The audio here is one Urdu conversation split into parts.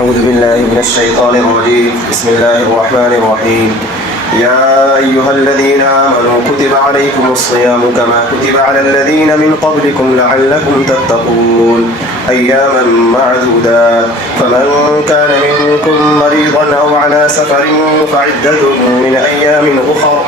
أعوذ بالله من الشيطان الرجيم. بسم الله الرحمن الرحيم. يا أيها الذين آمنوا كتب عليكم الصيام كما كتب على الذين من قبلكم لعلكم تتقون أياما معدودات فمن كان منكم مريضا أو على سفر فعدة من أيام أخر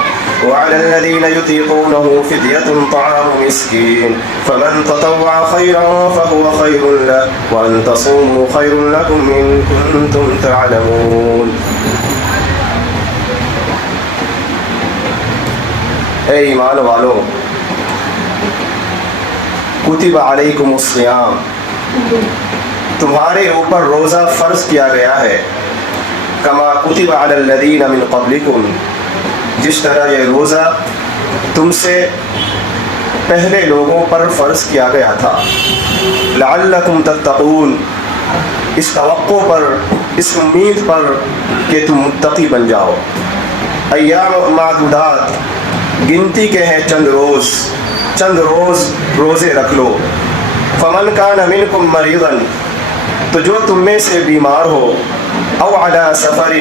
وعلى الذين يطيقونه فدية طعام مسكين فمن تطوع خيرا فهو خير له وأن تصوموا خير لكم إن كنتم تعلمون. اے ایمان والو، کتب علیکم الصیام، تمہارے اوپر روزہ فرض کیا گیا ہے، کما کتب علی الذین من قبلکم، جس طرح یہ روزہ تم سے پہلے لوگوں پر فرض کیا گیا تھا، لعلکم تتقون، اس توقع پر، اس امید پر کہ تم متقی بن جاؤ. ایام معدودات، گنتی کے ہیں چند روز روزے رکھ لو. فمن کان منکم مریضا، تو جو تم میں سے بیمار ہو، او علی سفر،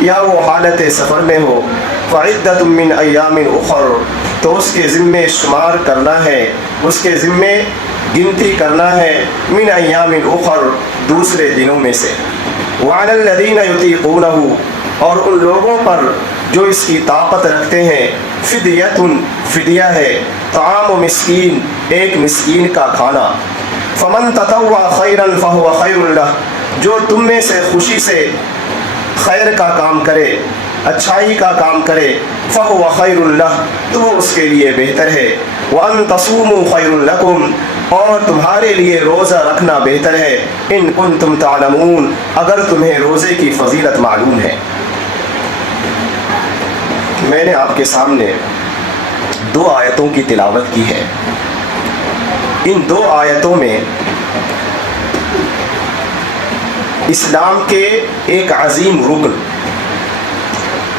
یا وہ حالت سفر میں ہو، فعدۃ من ایام اخر، تو اس کے ذمے شمار کرنا ہے، اس کے ذمے گنتی کرنا ہے، من ایام اخر، دوسرے دنوں میں سے. وعلی الذین یطیقونہ، اور ان لوگوں پر جو اس کی طاقت رکھتے ہیں، فدیہ ہے، طعام مسکین، ایک مسکین کا کھانا. فمن تطوع خیرا فہو خیر لہ، جو تم میں سے خوشی سے خیر کا کام کرے، اچھائی کا کام کرے، فہو خیر لہ، تو وہ اس کے لیے بہتر ہے. وان تصوموا خیر لکم، اور تمہارے لیے روزہ رکھنا بہتر ہے، ان کنتم تعلمون، اگر تمہیں روزے کی فضیلت معلوم ہے. میں نے آپ کے سامنے 2 آیتوں کی تلاوت کی ہے. ان 2 آیتوں میں اسلام کے ایک عظیم رکن،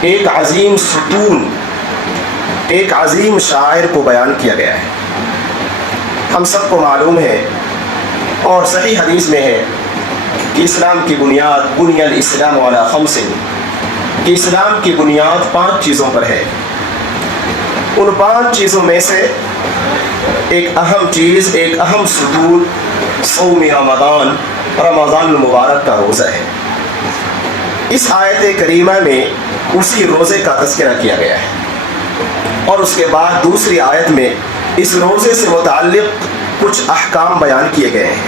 ایک عظیم ستون، ایک عظیم شاعر کو بیان کیا گیا ہے. ہم سب کو معلوم ہے اور صحیح حدیث میں ہے کہ اسلام کی بنیاد، بنی الاسلام علی 5، کہ اسلام کی بنیاد 5 چیزوں پر ہے. ان 5 چیزوں میں سے ایک اہم چیز، ایک اہم ستون صوم رمضان المبارک کا روزہ ہے. اس آیت کریمہ میں اسی روزے کا تذکرہ کیا گیا ہے، اور اس کے بعد دوسری آیت میں اس روزے سے متعلق کچھ احکام بیان کیے گئے ہیں.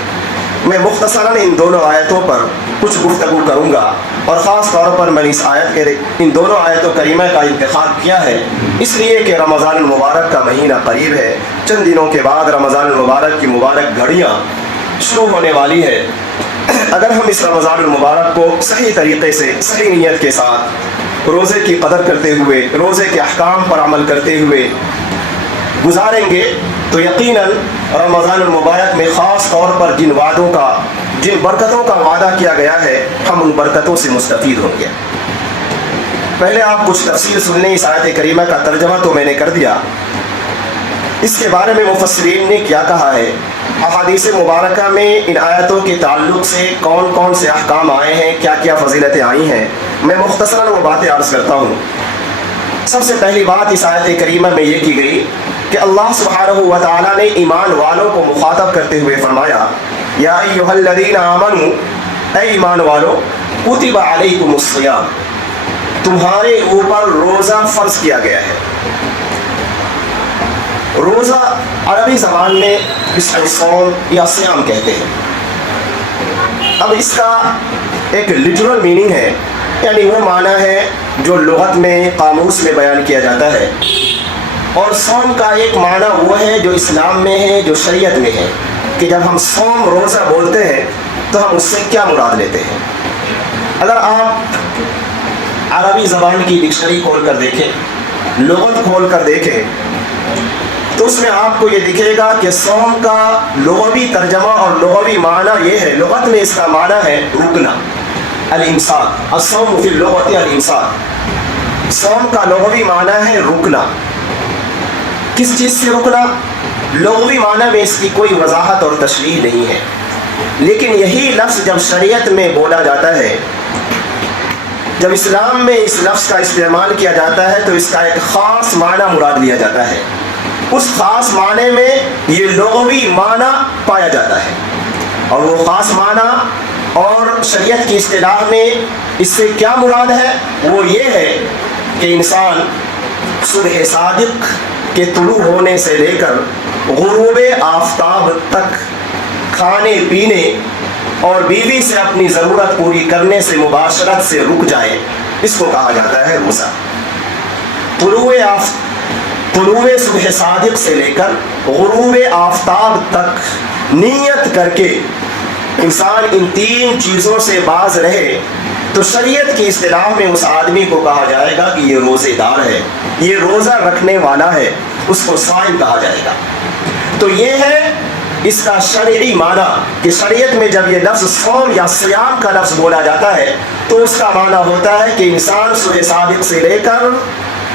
میں مختصراً ان دونوں آیتوں پر کچھ گفتگو کروں گا، اور خاص طور پر میں نے اس آیت کے ان دونوں آیتوں کریمہ کا انتخاب کیا ہے اس لیے کہ رمضان المبارک کا مہینہ قریب ہے. چند دنوں کے بعد رمضان المبارک کی مبارک گھڑیاں شروع ہونے والی ہے. اگر ہم اس رمضان المبارک کو صحیح طریقے سے، صحیح نیت کے ساتھ، روزے کی قدر کرتے ہوئے، روزے کے احکام پر عمل کرتے ہوئے گزاریں گے تو یقیناً رمضان المبارک میں خاص طور پر جن برکتوں کا وعدہ کیا گیا ہے، ہم ان برکتوں سے مستفید ہوں گے. پہلے آپ کچھ تفصیل سن لیں. اس آیت کریمہ کا ترجمہ تو میں نے کر دیا، اس کے بارے میں مفسرین نے کیا کہا ہے، احادیث مبارکہ میں ان آیتوں کے تعلق سے کون کون سے احکام آئے ہیں، کیا کیا فضیلتیں آئی ہیں، میں مختصراً وہ باتیں عرض کرتا ہوں. سب سے پہلی بات اس آیت کریمہ میں یہ کی گئی کہ اللہ سبحانہ و تعالیٰ نے ایمان والوں کو مخاطب کرتے ہوئے فرمایا، یا ایھا الذین آمنوا، اے ایمان والو، کتب علیکم الصیام، تمہارے اوپر روزہ فرض کیا گیا ہے. روزہ عربی زبان میں اس کو صوم یا صیام کہتے ہیں. اب اس کا ایک لٹرل میننگ ہے، یعنی وہ معنی ہے جو لغت میں، قاموس میں بیان کیا جاتا ہے، اور صوم کا ایک معنی وہ ہے جو اسلام میں ہے، جو شریعت میں ہے، کہ جب ہم صوم روزہ بولتے ہیں تو ہم اس سے کیا مراد لیتے ہیں. اگر آپ عربی زبان کی ڈکشنری کھول کر دیکھیں، لغت کھول کر دیکھیں، تو اس میں آپ کو یہ دکھے گا کہ صوم کا لغوی ترجمہ اور لغوی معنی یہ ہے، لغت میں اس کا معنی ہے رکنا، الامساک. الصوم فی اللغت الامساک، صوم کا لغوی معنی ہے رکنا. کس چیز سے رکنا؟ لغوی معنی میں اس کی کوئی وضاحت اور تشریح نہیں ہے. لیکن یہی لفظ جب شریعت میں بولا جاتا ہے، جب اسلام میں اس لفظ کا استعمال کیا جاتا ہے تو اس کا ایک خاص معنی مراد لیا جاتا ہے. اس خاص معنی میں یہ لغوی معنی پایا جاتا ہے، اور وہ خاص معنی اور شریعت کی اصطلاح میں اس سے کیا مراد ہے وہ یہ ہے کہ انسان صبح صادق کے طلوع ہونے سے لے کر غروب آفتاب تک کھانے پینے اور بیوی سے اپنی ضرورت پوری کرنے سے مباشرت سے رک جائے، اس کو کہا جاتا ہے روزہ. طلوع صبح صادق سے لے کر غروب آفتاب تک نیت کر کے انسان ان 3 چیزوں سے باز رہے تو شریعت کی اصطلاح میں اس آدمی کو کہا جائے گا کہ یہ روزے دار ہے، یہ روزہ رکھنے والا ہے، اس کو صائم کہا جائے گا. تو یہ ہے اس کا شرعی معنی کہ شریعت میں جب یہ لفظ صوم یا صیام کا لفظ بولا جاتا ہے تو اس کا معنی ہوتا ہے کہ انسان صبح صادق سے لے کر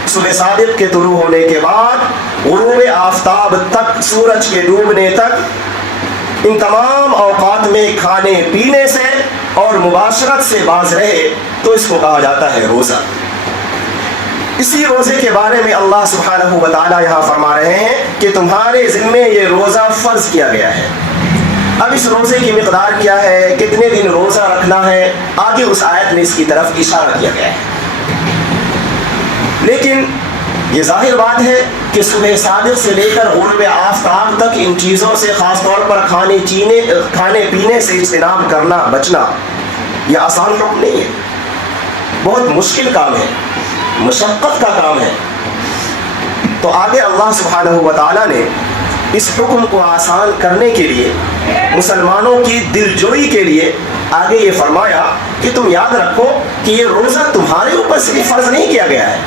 صبح صادق کے طلوع ہونے کے بعد غروب آفتاب تک، سورج کے ڈوبنے تک، ان تمام اوقات میں کھانے پینے سے اور مباشرت سے باز رہے تو اس کو کہا جاتا ہے روزہ. اسی روزے کے بارے میں اللہ سبحانہ و تعالیٰ یہاں فرما رہے ہیں کہ تمہارے ذمے یہ روزہ فرض کیا گیا ہے. اب اس روزے کی مقدار کیا ہے، کتنے دن روزہ رکھنا ہے، آگے اس آیت میں اس کی طرف اشارہ کیا گیا ہے. لیکن یہ ظاہر بات ہے کہ صبح صادق سے لے کر غروب آفتاب تک ان چیزوں سے، خاص طور پر کھانے پینے سے اجتناب کرنا، بچنا، یہ آسان حکم نہیں ہے، بہت مشکل کام ہے، مشقت کا کام ہے. تو آگے اللہ سبحانہ و تعالیٰ نے اس حکم کو آسان کرنے کے لیے، مسلمانوں کی دلجوئی کے لیے آگے یہ فرمایا کہ تم یاد رکھو کہ یہ روزہ تمہارے اوپر صرف فرض نہیں کیا گیا ہے،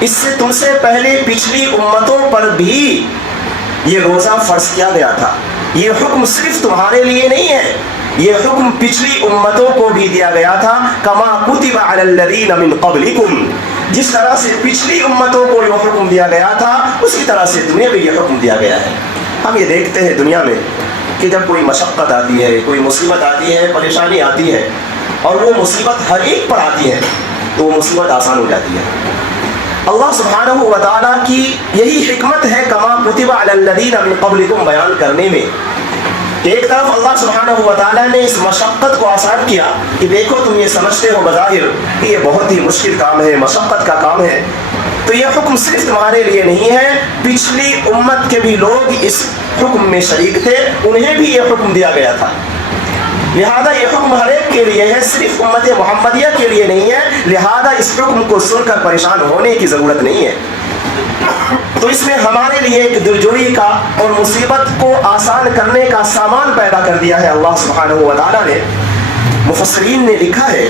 اس سے تم سے پہلے پچھلی امتوں پر بھی یہ روزہ فرض کیا گیا تھا. یہ حکم صرف تمہارے لیے نہیں ہے، یہ حکم پچھلی امتوں کو بھی دیا گیا تھا. کما کتب علی الذین من قبلکم، جس طرح سے پچھلی امتوں کو یہ حکم دیا گیا تھا اسی طرح سے تمہیں بھی یہ حکم دیا گیا ہے. ہم یہ دیکھتے ہیں دنیا میں کہ جب کوئی مشقت آتی ہے، کوئی مصیبت آتی ہے، پریشانی آتی ہے، اور وہ مصیبت ہر ایک پر آتی ہے تو وہ مصیبت آسان ہو جاتی ہے. اللہ سبحانہ و تعالیٰ کی یہی حکمت ہے کما کتب علی الذین من قبلکم بیان کرنے میں. ایک طرف اللہ سبحانہ و تعالیٰ نے اس مشقت کو آسان کیا کہ دیکھو تم یہ سمجھتے ہو بظاہر کہ یہ بہت ہی مشکل کام ہے، مشقت کا کام ہے، تو یہ حکم صرف تمہارے لیے نہیں ہے، پچھلی امت کے بھی لوگ اس حکم میں شریک تھے، انہیں بھی یہ حکم دیا گیا تھا. لہذا یہ حکم ہر ایک کے لیے ہے، صرف امت محمدیہ کے لیے نہیں ہے. لہذا اس حکم کو سن کر پریشان ہونے کی ضرورت نہیں ہے. تو اس میں ہمارے لیے ایک دلجوئی کا اور مصیبت کو آسان کرنے کا سامان پیدا کر دیا ہے اللہ سبحانہ و تعالیٰ نے. مفسرین نے لکھا ہے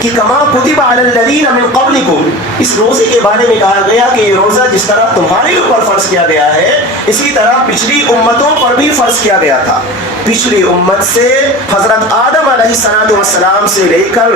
کہ کما کتب علی الذین من قبلکم، اس روزے کے بارے میں کہا گیا کہ یہ روزہ جس طرح تمہارے اوپر فرض کیا گیا ہے اسی طرح پچھلی امتوں پر بھی فرض کیا گیا تھا. پچھلی امت سے حضرت آدم علیہ السلام سے لے کر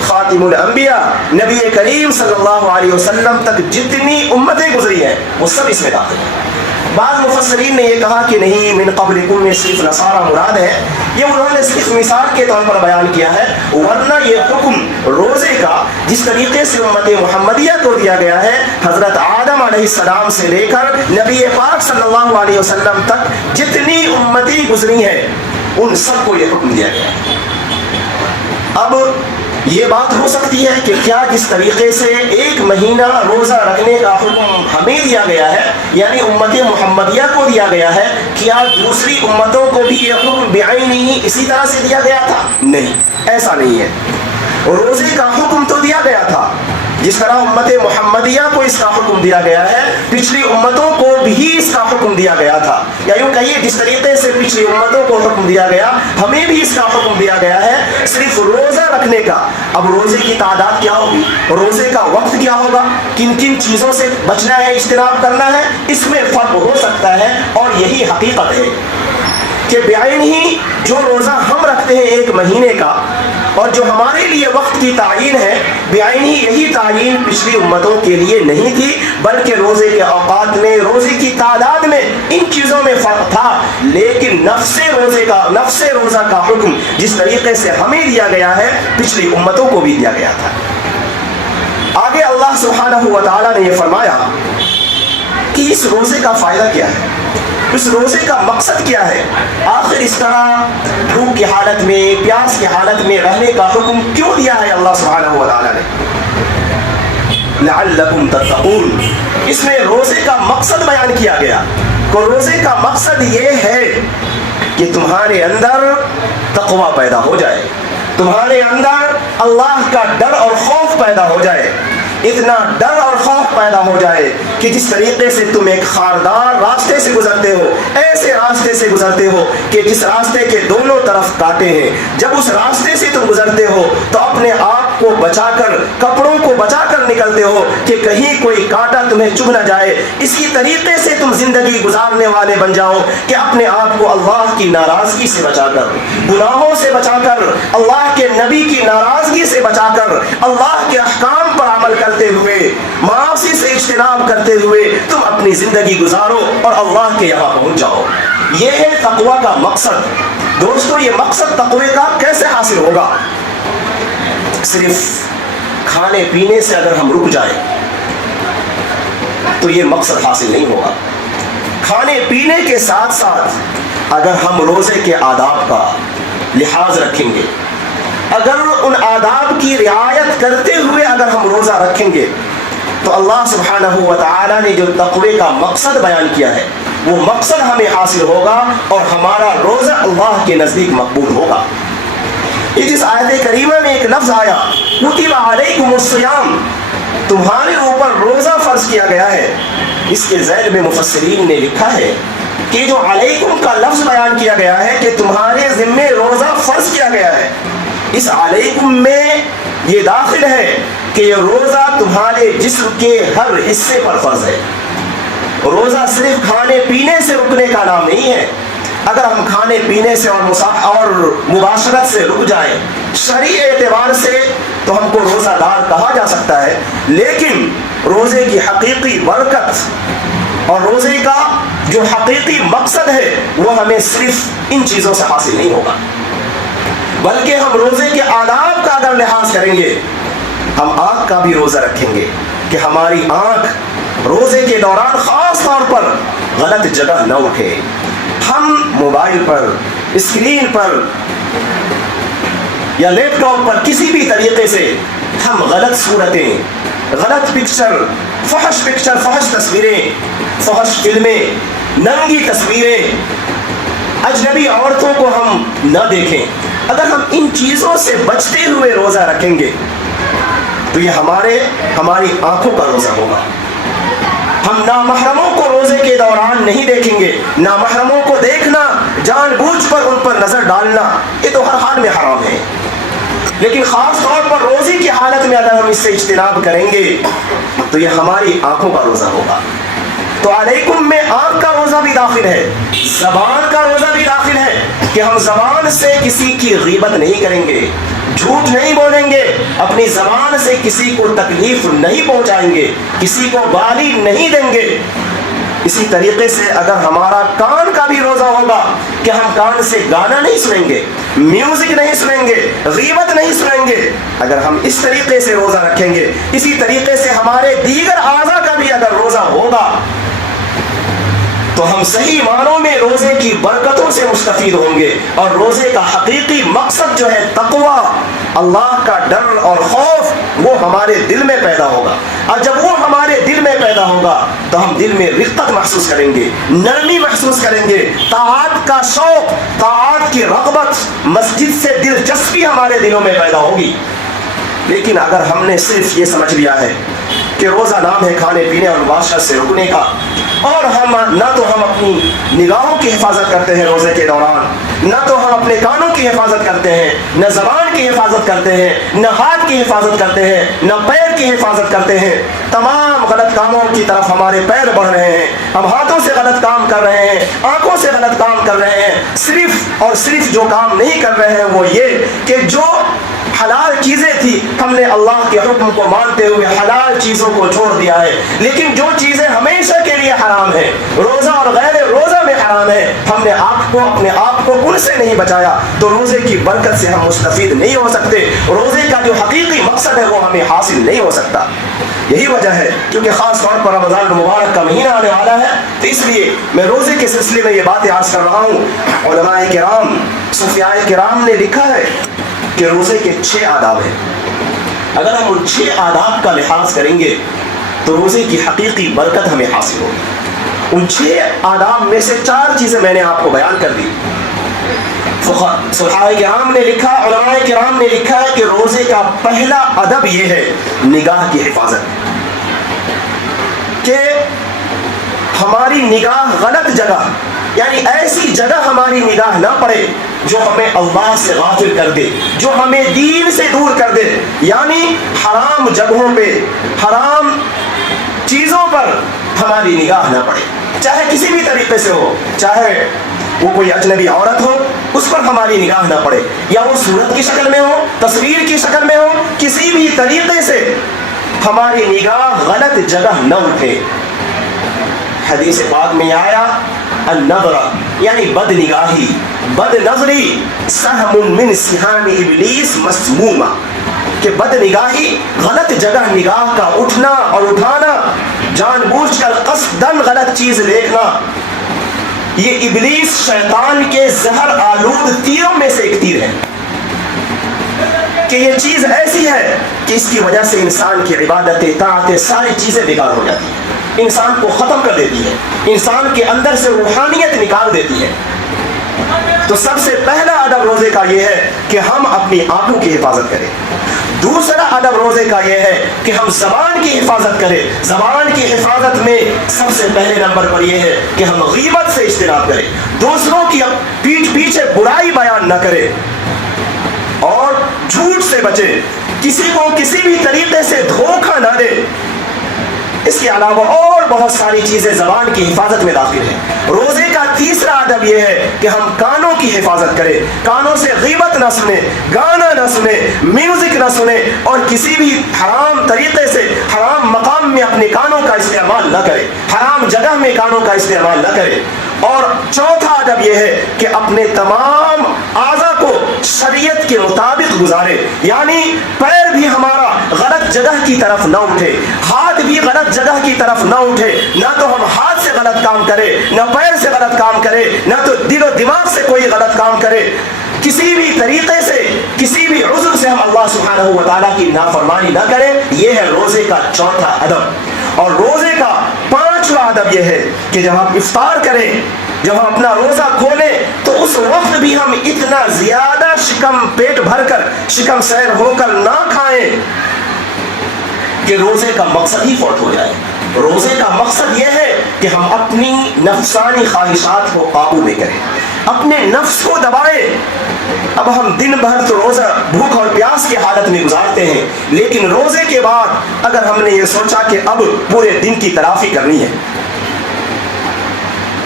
خاتم الانبیاء نبی کریم صلی اللہ علیہ وسلم تک جتنی امتیں گزری ہیں وہ سب اس میں داخل ہیں. بعض مفسرین نے یہ کہا کہ نہیں، من قبلکم میں صرف نصارہ مراد ہے، یہ انہوں نے صرف مثال کے طور پر بیان کیا ہے، ورنہ یہ حکم روزے کا جس طریقے سے امت محمدیہ کو دیا گیا ہے حضرت آدم علیہ السلام سے لے کر نبی پاک صلی اللہ علیہ وسلم تک جتنی امتیں گزری ہیں ان سب کو یہ حکم دیا گیا ہے. اب یہ بات ہو سکتی ہے کہ کیا جس طریقے سے 1 مہینہ روزہ رکھنے کا حکم ہمیں دیا گیا ہے، یعنی امت محمدیہ کو دیا گیا ہے، کیا دوسری امتوں کو بھی یہ حکم بعینی اسی طرح سے دیا گیا تھا؟ نہیں، ایسا نہیں ہے. روزے کا حکم تو دیا گیا تھا، جس طرح امت محمدیہ کو اس کا حکم دیا گیا ہے پچھلی امتوں کو بھی اس کا حکم دیا گیا تھا. یا یوں کہیے جس طریقے سے پچھلی امتوں کو حکم دیا گیا ہمیں بھی اس کا حکم دیا گیا ہے، صرف روزہ رکھنے کا. اب روزے کی تعداد کیا ہوگی، روزے کا وقت کیا ہوگا، کن کن چیزوں سے بچنا ہے، اجتناب کرنا ہے، اس میں فرق ہو سکتا ہے. اور یہی حقیقت ہے کہ بعین ہی جو روزہ ہم رکھتے ہیں 1 مہینے کا، اور جو ہمارے لیے وقت کی تعین ہے بعینی یہی تعین پچھلی امتوں کے لیے نہیں تھی، بلکہ روزے کے اوقات میں، روزے کی تعداد میں، ان چیزوں میں فرق تھا، لیکن نفس روزہ کا حکم جس طریقے سے ہمیں دیا گیا ہے پچھلی امتوں کو بھی دیا گیا تھا۔ آگے اللہ سبحانہ و تعالیٰ نے یہ فرمایا کہ اس روزے کا فائدہ کیا ہے، اس روزے کا مقصد کیا ہے، آخر اس طرح بھوک کی حالت میں، پیاس کی حالت میں رہنے کا حکم کیوں دیا ہے اللہ سبحانہ و تعالیٰ نے؟ لعلکم تتقون، اس میں روزے کا مقصد بیان کیا گیا کہ روزے کا مقصد یہ ہے کہ تمہارے اندر تقوی پیدا ہو جائے، تمہارے اندر اللہ کا ڈر اور خوف پیدا ہو جائے، اتنا ڈر اور خوف پیدا ہو جائے کہ جس طریقے سے تم ایک خاردار راستے سے گزرتے ہو، ایسے راستے سے گزرتے ہو کہ جس راستے کے دونوں طرف کانٹے ہیں، جب اس راستے سے تم گزرتے ہو تو اپنے آپ کو بچا کر، کپڑوں کو بچا کر نکلتے ہو کہ کہیں کوئی کانٹا تمہیں چبھ نہ جائے۔ اسی طریقے سے تم زندگی گزارنے والے بن جاؤ کہ اپنے آپ کو اللہ کی ناراضگی سے بچا کر، گناہوں سے بچا کر، اللہ کے نبی کی ناراضگی سے بچا کر، اللہ کے احکام پر عمل کرتے ہوئے، معاصی سے اجتناب کرتے ہوئے تم اپنی زندگی گزارو اور اللہ کے یہاں پہنچ جاؤ۔ یہ ہے تقوی کا مقصد۔ دوستو، یہ مقصد تقوی کا کیسے حاصل ہوگا؟ صرف کھانے پینے سے اگر ہم رک جائیں تو یہ مقصد حاصل نہیں ہوگا۔ کھانے پینے کے ساتھ ساتھ اگر ہم روزے کے آداب کا لحاظ رکھیں گے، اگر ان آداب کی رعایت کرتے ہوئے اگر ہم روزہ رکھیں گے تو اللہ سبحانہ و تعالی نے جو تقوی کا مقصد بیان کیا ہے وہ مقصد ہمیں حاصل ہوگا اور ہمارا روزہ اللہ کے نزدیک مقبول ہوگا۔ یہ جس آیت کریمہ میں ایک لفظ آیا کتب علیکم الصیام، تمہارے اوپر روزہ فرض کیا گیا ہے، اس کے ذیل میں مفسرین نے لکھا ہے کہ جو علیکم کا لفظ بیان کیا گیا ہے کہ تمہارے ذمے روزہ فرض کیا گیا ہے، اس علیکم میں یہ داخل ہے کہ یہ روزہ تمہارے جسم کے ہر حصے پر فرض ہے۔ روزہ صرف کھانے پینے سے رکنے کا نام نہیں ہے۔ اگر ہم کھانے پینے سے اور مباشرت سے رک جائیں شرعی اعتبار سے تو ہم کو روزہ دار کہا جا سکتا ہے، لیکن روزے کی حقیقی برکت اور روزے کا جو حقیقی مقصد ہے وہ ہمیں صرف ان چیزوں سے حاصل نہیں ہوگا، بلکہ ہم روزے کے آداب کا اگر لحاظ کریں گے، ہم آنکھ کا بھی روزہ رکھیں گے کہ ہماری آنکھ روزے کے دوران خاص طور پر غلط جگہ نہ اٹھے، ہم موبائل پر، اسکرین پر یا لیپ ٹاپ پر کسی بھی طریقے سے ہم غلط صورتیں، غلط پکچر، فحش تصویریں، فحش فلمیں، ننگی تصویریں، اجنبی عورتوں کو ہم نہ دیکھیں۔ اگر ہم ان چیزوں سے بچتے ہوئے روزہ رکھیں گے تو یہ ہماری آنکھوں کا روزہ ہوگا۔ ہم نامحرموں کو روزے کے دوران نہیں دیکھیں گے۔ نامحرموں کو دیکھنا، جان بوجھ پر ان پر نظر ڈالنا، یہ تو ہر حال میں حرام ہے، لیکن خاص طور پر روزے کی حالت میں اگر ہم اس سے اجتناب کریں گے تو یہ ہماری آنکھوں کا روزہ ہوگا۔ تو علیکم میں آنکھ کا روزہ بھی داخل ہے، زبان کا روزہ بھی داخل ہے کہ ہم زبان سے کسی کی غیبت نہیں کریں گے، جھوٹ نہیں بولیں گے، اپنی زبان سے کسی کو تکلیف نہیں پہنچائیں گے، کسی کو گالی نہیں دیں گے۔ اسی طریقے سے اگر ہمارا کان کا بھی روزہ ہوگا کہ ہم کان سے گانا نہیں سنیں گے، میوزک نہیں سنیں گے، غیبت نہیں سنیں گے، اگر ہم اس طریقے سے روزہ رکھیں گے، اسی طریقے سے ہمارے دیگر اعضاء کا بھی اگر روزہ ہوگا تو ہم صحیح معنوں میں روزے کی برکتوں سے مستفید ہوں گے، اور روزے کا حقیقی مقصد جو ہے تقوی، اللہ کا ڈر اور خوف، وہ ہمارے دل میں پیدا ہوگا۔ اور جب وہ ہمارے دل میں پیدا ہوگا تو ہم دل میں رقت محسوس کریں گے، نرمی محسوس کریں گے، طاعت کا شوق، طاعت کی رغبت، مسجد سے دلچسپی ہمارے دلوں میں پیدا ہوگی۔ لیکن اگر ہم نے صرف یہ سمجھ لیا ہے کہ روزہ نام ہے کھانے پینے اور مباشرت سے رکنے کا، اور نہ تو ہم اپنی نگاہوں کی حفاظت کرتے ہیں روزے کے دوران، نہ تو ہم اپنے کانوں کی حفاظت کرتے ہیں، نہ زبان کی حفاظت کرتے ہیں، نہ ہاتھ کی حفاظت کرتے ہیں، نہ پیر کی حفاظت کرتے ہیں، تمام غلط کاموں کی طرف ہمارے پیر بڑھ رہے ہیں، ہم ہاتھوں سے غلط کام کر رہے ہیں، آنکھوں سے غلط کام کر رہے ہیں، صرف اور صرف جو کام نہیں کر رہے ہیں وہ یہ کہ جو حلال چیزیں تھی ہم نے اللہ کے حکم کو مانتے ہوئے حلال چیزوں کو چھوڑ دیا ہے. لیکن جو چیزیں ہمیشہ کے لیے حرام ہیں, روزہ اور غیر روزہ میں حرام ہے, ہم نے اپنے آپ کو ان سے نہیں بچایا تو روزے کی برکت سے ہم مستفید نہیں ہو سکتے. روزے کا جو حقیقی مقصد ہے وہ ہمیں حاصل نہیں ہو سکتا. یہی وجہ ہے کیونکہ خاص طور پر رمضان المبارک کا مہینہ آنے والا ہے, تو اس لیے میں روزے کے سلسلے میں یہ باتیں عرض کر رہا ہوں. علماء کرام, صوفیاء کرام نے لکھا ہے کہ روزے کے 6 آداب ہیں. اگر ہم ان 6 آداب کا لحاظ کریں گے تو روزے کی حقیقی برکت ہمیں حاصل ہوگی. ان 6 آداب میں سے 4 چیزیں میں نے آپ کو بیان کر دی. صحابہ کرام نے لکھا, علماء کرام نے لکھا ہے کہ روزے کا پہلا ادب یہ ہے نگاہ کی حفاظت, کہ ہماری نگاہ غلط جگہ یعنی ایسی جگہ ہماری نگاہ نہ پڑے جو ہمیں اللہ سے غافل کر دے, جو ہمیں دین سے دور کر دے. یعنی حرام جگہوں پہ, حرام چیزوں پر ہماری نگاہ نہ پڑے, چاہے کسی بھی طریقے سے ہو, چاہے وہ کوئی اجنبی عورت ہو اس پر ہماری نگاہ نہ پڑے, یا وہ صورت کی شکل میں ہو, تصویر کی شکل میں ہو, کسی بھی طریقے سے ہماری نگاہ غلط جگہ نہ اٹھے. حدیث پاک میں آیا النظر یعنی بد نگاہی, بد نظری سہم من سہام ابلیس مسموما, کہ بد نگاہی غلط جگہ نگاہ کا اٹھنا اور اٹھانا, جان بوجھ کر قصداً غلط چیز دیکھنا, یہ ابلیس شیطان کے زہر آلود تیروں میں سے ایک تیر ہے. کہ یہ چیز ایسی ہے کہ اس کی وجہ سے انسان کی عبادتیں, طاعتیں, ساری چیزیں بیکار ہو جاتی ہیں, انسان کو ختم کر دیتی ہے, انسان کے اندر سے روحانیت نکال دیتی ہے. تو سب سے پہلا ادب روزے کا یہ ہے کہ ہم اپنی آنکھوں کی حفاظت کریں. دوسرا ادب روزے کا یہ ہے کہ ہم زبان کی حفاظت کریں. زبان کی حفاظت میں سب سے پہلے نمبر پر یہ ہے کہ ہم غیبت سے اجتناب کریں, دوسروں کی پیچھے برائی بیان نہ کریں اور جھوٹ سے بچیں, کسی کو کسی بھی طریقے سے دھوکہ نہ دے. اس کے علاوہ اور بہت ساری چیزیں زبان کی حفاظت میں داخل ہیں. روزے کا تیسرا ادب یہ ہے کہ ہم کانوں کی حفاظت کریں, کانوں سے غیبت نہ سنیں, گانا نہ سنیں, میوزک نہ سنیں, اور کسی بھی حرام طریقے سے حرام مقام میں اپنے کانوں کا استعمال نہ کریں, حرام جگہ میں کانوں کا استعمال نہ کریں. اور چوتھا ادب یہ ہے کہ اپنے تمام اعضاء کو شریعت کے مطابق گزارے, یعنی پیر بھی ہمارا غلط جگہ کی طرف نہ اٹھے, ہاتھ بھی غلط جگہ کی طرف نہ اٹھے, نہ تو ہم ہاتھ سے غلط کام کرے, نہ پیر سے غلط کام کرے, نہ تو دل و دماغ سے کوئی غلط کام کرے. کسی بھی طریقے سے, کسی بھی عذر سے ہم اللہ سبحانہ و تعالیٰ کی نافرمانی نہ کریں. یہ ہے روزے کا چوتھا ادب. اور روزے کا پانچواں ادب یہ ہے کہ جب ہم افطار کریں, جب ہم اپنا روزہ کھولیں تو اس وقت بھی ہم اتنا زیادہ شکم پیٹ بھر کر, شکم سیر ہو کر نہ کھائیں کہ روزے کا مقصد ہی فوت ہو جائے. روزے کا مقصد یہ ہے کہ ہم اپنی نفسانی خواہشات کو قابو میں کریں, اپنے نفس کو دبائیں. اب ہم دن بھر تو روزہ بھوک اور پیاس کی حالت میں گزارتے ہیں, لیکن روزے کے بعد اگر ہم نے یہ سوچا کہ اب پورے دن کی تلافی کرنی ہے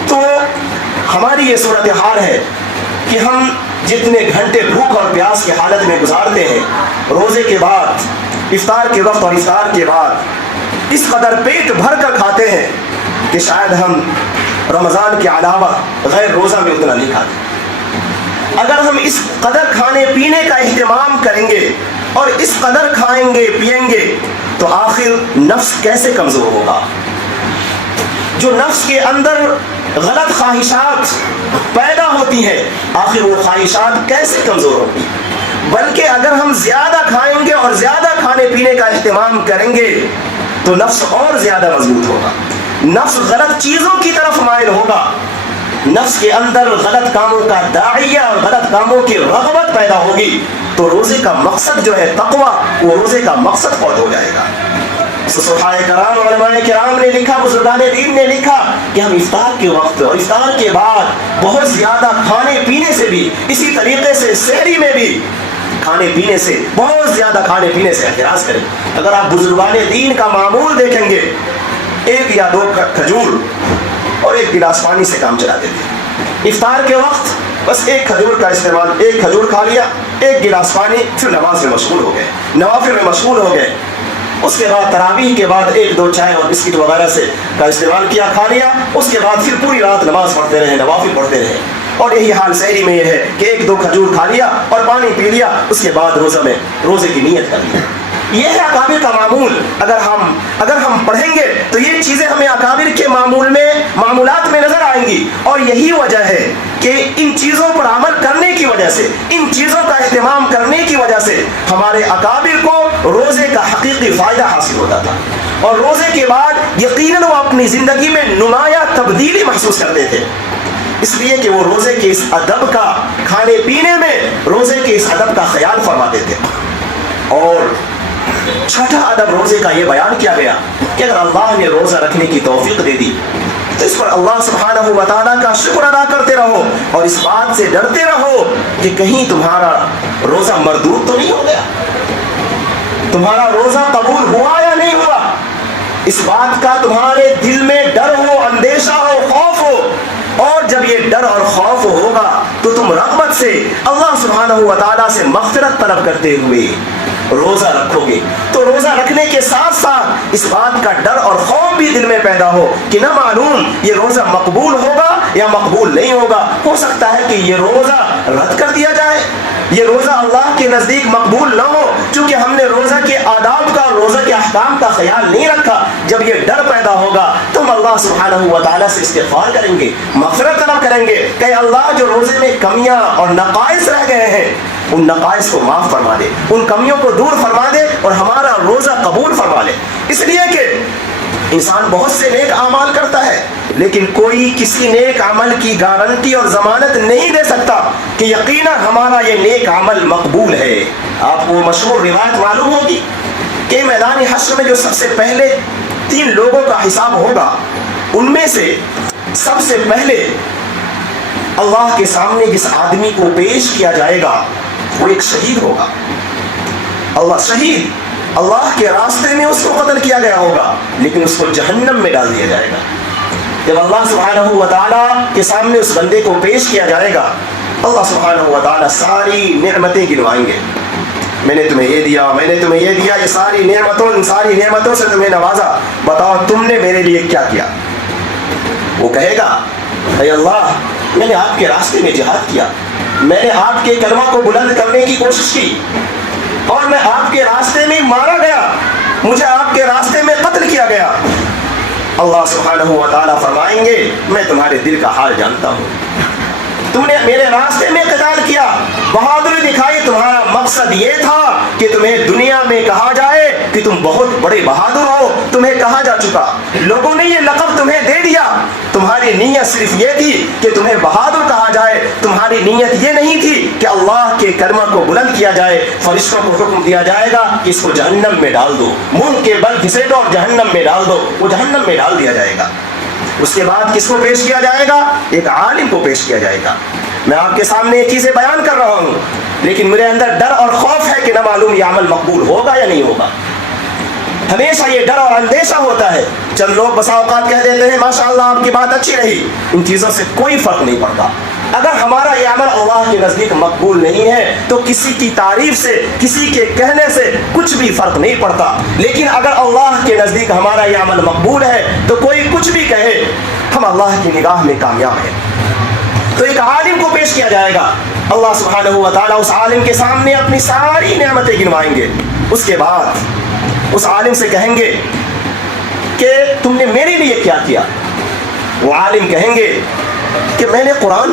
تو ہماری یہ صورتحال ہے کہ ہم جتنے گھنٹے بھوک اور پیاس کی حالت میں گزارتے ہیں, روزے کے بعد, افطار کے وقت اور افطار کے بعد اس قدر پیٹ بھر کر کھاتے ہیں کہ شاید ہم رمضان کے علاوہ غیر روزہ میں اتنا نہیں کھاتے. اگر ہم اس قدر کھانے پینے کا اہتمام کریں گے اور اس قدر کھائیں گے پیئیں گے تو آخر نفس کیسے کمزور ہوگا؟ جو نفس کے اندر غلط خواہشات پیدا ہوتی ہیں, آخر وہ خواہشات کیسے کمزور ہوگی؟ بلکہ اگر ہم زیادہ کھائیں گے اور زیادہ کھانے پینے کا اہتمام کریں گے تو نفس اور زیادہ مضبوط ہوگا, نفس غلط چیزوں کی طرف مائل ہوگا, نفس کے اندر غلط کاموں کا داعیہ اور غلط کاموں کی رغبت پیدا ہوگی, تو روزے کا مقصد جو ہے تقویٰ, وہ روزے کا مقصد فوت ہو جائے گا. صحابہ کرام, علماء کرام نے لکھا, بزرگان دین نے لکھا کہ ہم افطار کے وقت اور افطار کے بعد بہت زیادہ کھانے پینے سے بھی, اسی طریقے سے سحری میں بھی کھانے پینے سے, بہت زیادہ کھانے پینے سے احتراز کریں. اگر آپ بزرگان دین کا معمول دیکھیں گے, 1 یا 2 کھجور اور 1 گلاس پانی سے کام چلا دیتے. افطار کے وقت بس ایک کھجور کا استعمال, ایک کھجور کھا لیا, ایک گلاس پانی, پھر نماز میں مشغول ہو گئے, نوافل میں مشغول ہو گئے. اس کے بعد تراویح کے بعد ایک دو چائے اور بسکٹ وغیرہ سے کا استعمال کیا, کھا لیا. اس کے بعد پھر پوری رات نماز پڑھتے رہے, نوافل پڑھتے رہے. اور یہی حال سحری میں یہ ہے کہ ایک دو کھجور کھا لیا اور پانی پی لیا, اس کے بعد روزے کی نیت کر لی. یہ ہے اکابر کا معمول. اگر ہم پڑھیں گے تو یہ چیزیں ہمیں اکابر کے معمولات میں نظر آئیں گی. اور یہی وجہ ہے کہ ان چیزوں پر عمل کرنے کی وجہ سے, ان چیزوں کا اہتمام کرنے کی وجہ سے ہمارے اکابر کو روزے کا حقیقی فائدہ حاصل ہوتا تھا. اور روزے کے بعد یقیناً وہ اپنی زندگی میں نمایاں تبدیلی محسوس کرتے تھے, اس لیے کہ وہ روزے کے اس ادب کا, کھانے پینے میں روزے کے اس ادب کا خیال فرماتے تھے. اور چھٹا ادب روزے کا یہ بیان کیا گیا کہ اگر اللہ نے روزہ رکھنے کی توفیق دے دی تو اس پر اللہ سبحانہ و تعالیٰ کا شکر ادا کرتے رہو اور اس بات سے ڈرتے رہو کہ کہیں تمہارا روزہ مردود تو نہیں ہو گیا, تمہارا روزہ قبول ہوا یا نہیں ہوا. اس بات کا تمہارے دل میں ڈر ہو, اندیشہ ہو, خوف ہو. اور جب یہ ڈر اور خوف ہوگا تو تم رغبت سے اللہ سبحانہ و تعالیٰ سے مغفرت طلب کرتے ہوئے روزہ رکھو گے. تو روزہ رکھنے کے ساتھ ساتھ اس بات کا ڈر اور خوف بھی دل میں پیدا ہو کہ نہ معلوم یہ روزہ مقبول ہوگا یا مقبول نہیں ہوگا. ہو سکتا ہے کہ یہ روزہ رد کر دیا جائے, یہ روزہ اللہ کے نزدیک مقبول نہ ہو, چونکہ ہم نے روزہ کے آداب کا, روزہ کے احکام کا خیال نہیں رکھا. جب یہ ڈر پیدا ہوگا تو ہم اللہ سبحانہ و تعالیٰ سے استغفار کریں گے, مغفرت طلب کریں گے کہ اللہ جو روزے میں کمیاں اور نقائص رہ گئے ہیں ان نقائص کو معاف فرما دے, ان کمیوں کو دور فرما دے اور ہمارا روزہ قبول فرما لے. اس لیے کہ انسان بہت سے نیک اعمال کرتا ہے لیکن کوئی کسی نیک عمل کی گارنٹی اور ضمانت نہیں دے سکتا کہ یقیناً ہمارا یہ نیک عمل مقبول ہے. آپ کو مشہور روایت معلوم ہوگی کہ میدان حشر میں جو سب سے پہلے 3 لوگوں کا حساب ہوگا ان میں سے سب سے پہلے اللہ کے سامنے جس آدمی کو پیش کیا جائے گا وہ ایک شہید ہوگا. اللہ کے راستے میں اس کو قتل کیا گیا ہوگا لیکن اس کو جہنم میں ڈال دیا جائے گا. جب اللہ سبحانہ و تعالیٰ کے سامنے اس بندے کو پیش کیا جائے گا اللہ سبحانہ و تعالیٰ ساری نعمتیں گنوائیں گے. میں نے تمہیں یہ دیا, میں نے تمہیں یہ دیا, یہ ساری نعمتوں سے تمہیں نوازا, بتاؤ تم نے میرے لیے کیا کیا. وہ کہے گا اے اللہ میں نے آپ کے راستے میں جہاد کیا, میں نے آپ کے کلمہ کو بلند کرنے کی کوشش کی اور میں آپ کے راستے میں مارا گیا, مجھے آپ کے راستے میں قتل کیا گیا. اللہ سبحانہ و تعالیٰ فرمائیں گے میں تمہارے دل کا حال جانتا ہوں, تم نے میرے راستے میں قتال کیا, بہادری دکھائی, تمہارا مقصد یہ تھا کہ تمہیں دنیا میں کہا جائے کہ تم بہت بڑے بہادر ہو. تمہیں کہا جا چکا, لوگوں نے یہ لقب تمہیں دے دیا, تمہاری نیت صرف یہ تھی کہ تمہیں بہادر کہا جائے, تمہاری نیت یہ نہیں تھی کہ اللہ کے کلمہ کو بلند کیا جائے. فرشتوں کو حکم دیا جائے گا کہ اس کو جہنم میں ڈال دو, منہ کے بل گھسیٹو اور جہنم میں ڈال دو, وہ جہنم میں ڈال دیا جائے گا. اس کے بعد کس کو پیش کیا جائے گا؟ ایک عالم کو پیش کیا جائے گا. میں آپ کے سامنے یہ چیزیں بیان کر رہا ہوں لیکن میرے اندر ڈر اور خوف ہے کہ نہ معلوم یہ عمل مقبول ہوگا یا نہیں ہوگا. ہمیشہ یہ ڈر اور اندیشہ ہوتا ہے. چند لوگ بسا اوقات کہہ دیتے ہیں ماشاءاللہ آپ کی بات اچھی رہی, ان چیزوں سے کوئی فرق نہیں پڑتا. اگر ہمارا یہ عمل اللہ کے نزدیک مقبول نہیں ہے تو کسی کی تعریف سے, کسی کے کہنے سے کچھ بھی فرق نہیں پڑتا. لیکن اگر اللہ کے نزدیک ہمارا یہ عمل مقبول ہے تو کوئی کچھ بھی کہے ہم اللہ کی نگاہ میں کامیاب ہیں. تو ایک عالم کو پیش کیا جائے گا, اللہ سبحانہ و تعالیٰ اس عالم کے سامنے اپنی ساری نعمتیں گنوائیں گے. اس کے بعد اس عالم سے کہیں گے کہ تم نے میرے لیے کیا کیا. وہ عالم کہیں گے کہ میں نے قرآن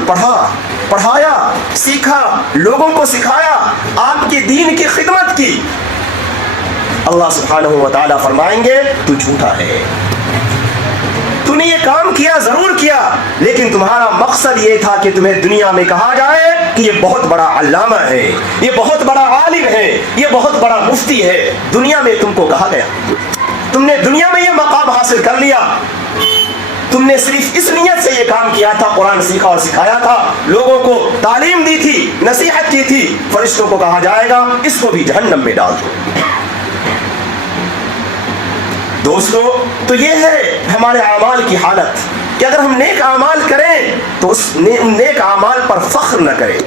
پڑھایا, سیکھا, لوگوں کو سکھایا, آپ کے دین کی خدمت کی. اللہ سبحانہ و تعالیٰ فرمائیں گے تو جھوٹا ہے, تو نے یہ کام کیا ضرور کیا لیکن تمہارا مقصد یہ تھا کہ تمہیں دنیا میں کہا جائے کہ یہ بہت بڑا علامہ ہے, یہ بہت بڑا عالم ہے, یہ بہت بڑا مفتی ہے. دنیا میں تم کو کہا گیا, تم نے دنیا میں یہ مقام حاصل کر لیا, تم نے صرف اس نیت سے یہ کام کیا تھا, قرآن سیکھا اور سکھایا تھا, لوگوں کو تعلیم دی تھی, نصیحت کی تھی. فرشتوں کو کہا جائے گا اس کو بھی جہنم میں ڈال دو. دوستو تو یہ ہے ہمارے اعمال کی حالت. کہ اگر ہم نیک اعمال کریں تو اس نیک اعمال پر فخر نہ کریں،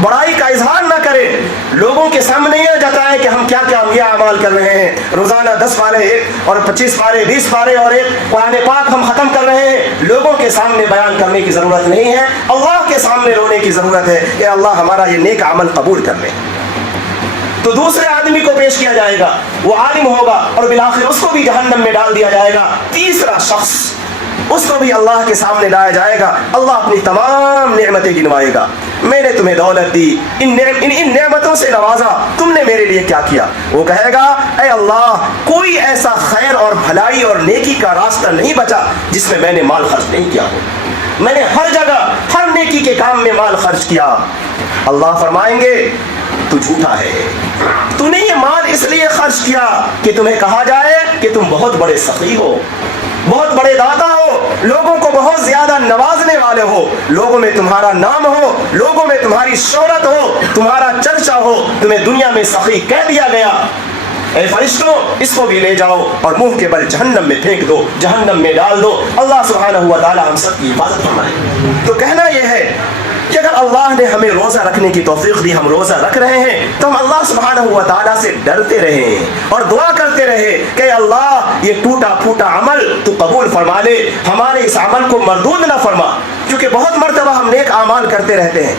بڑائی کا اظہار نہ کریں، لوگوں کے سامنے یہ جتائیں کہ ہم کیا کیا یہ اعمال کر رہے ہیں، روزانہ 10 پارے اور 25 پارے 20 پارے اور ایک قرآن پاک ہم ختم کر رہے ہیں۔ لوگوں کے سامنے بیان کرنے کی ضرورت نہیں ہے، اللہ کے سامنے رونے کی ضرورت ہے کہ اللہ ہمارا یہ نیک عمل قبول کر لے۔ تو دوسرے آدمی کو پیش کیا جائے گا، وہ عالم ہوگا اور بالآخر اس کو بھی جہنم میں ڈال دیا جائے گا۔ تیسرا شخص، اس کو بھی اللہ کے سامنے لایا جائے گا، اللہ اپنی تمام نعمتیں گنوائے گا، میں نے تمہیں دولت دی، ان نعمتوں سے نوازا، تم نے میرے لیے کیا کیا؟ وہ کہے گا اے اللہ کوئی ایسا خیر اور بھلائی اور نیکی کا راستہ نہیں بچا جس میں نے مال خرچ نہیں کیا ہو، میں نے ہر جگہ ہر نیکی کے کام میں مال خرچ کیا۔ اللہ فرمائیں گے تو جھوٹا ہے، تو نے یہ مال اس لیے خرچ کیا کہ تمہیں کہا جائے کہ تم بہت بڑے سخی ہو، بہت بڑے داتا ہو، لوگوں کو بہت زیادہ نوازنے والے ہو، لوگوں میں تمہارا نام ہو، لوگوں میں تمہاری شہرت ہو، تمہارا چرچا ہو، تمہیں دنیا میں سخی کہہ دیا گیا۔ اے فرشتوں اس کو بھی لے جاؤ اور منہ کے بل جہنم میں پھینک دو، جہنم میں ڈال دو۔ اللہ سبحانہ و تعالی ہم سب کی حفاظت فرمائے۔ تو کہنا یہ ہے کہ اگر اللہ نے ہمیں روزہ رکھنے کی توفیق دی، ہم روزہ رکھ رہے ہیں، تو ہم اللہ سبحانہ و تعالیٰ سے ڈرتے رہیں اور دعا کرتے رہے کہ اللہ یہ ٹوٹا پھوٹا عمل تو قبول فرما لے، ہمارے اس عمل کو مردود نہ فرما، کیونکہ بہت مرتبہ ہم نیک اعمال کرتے رہتے ہیں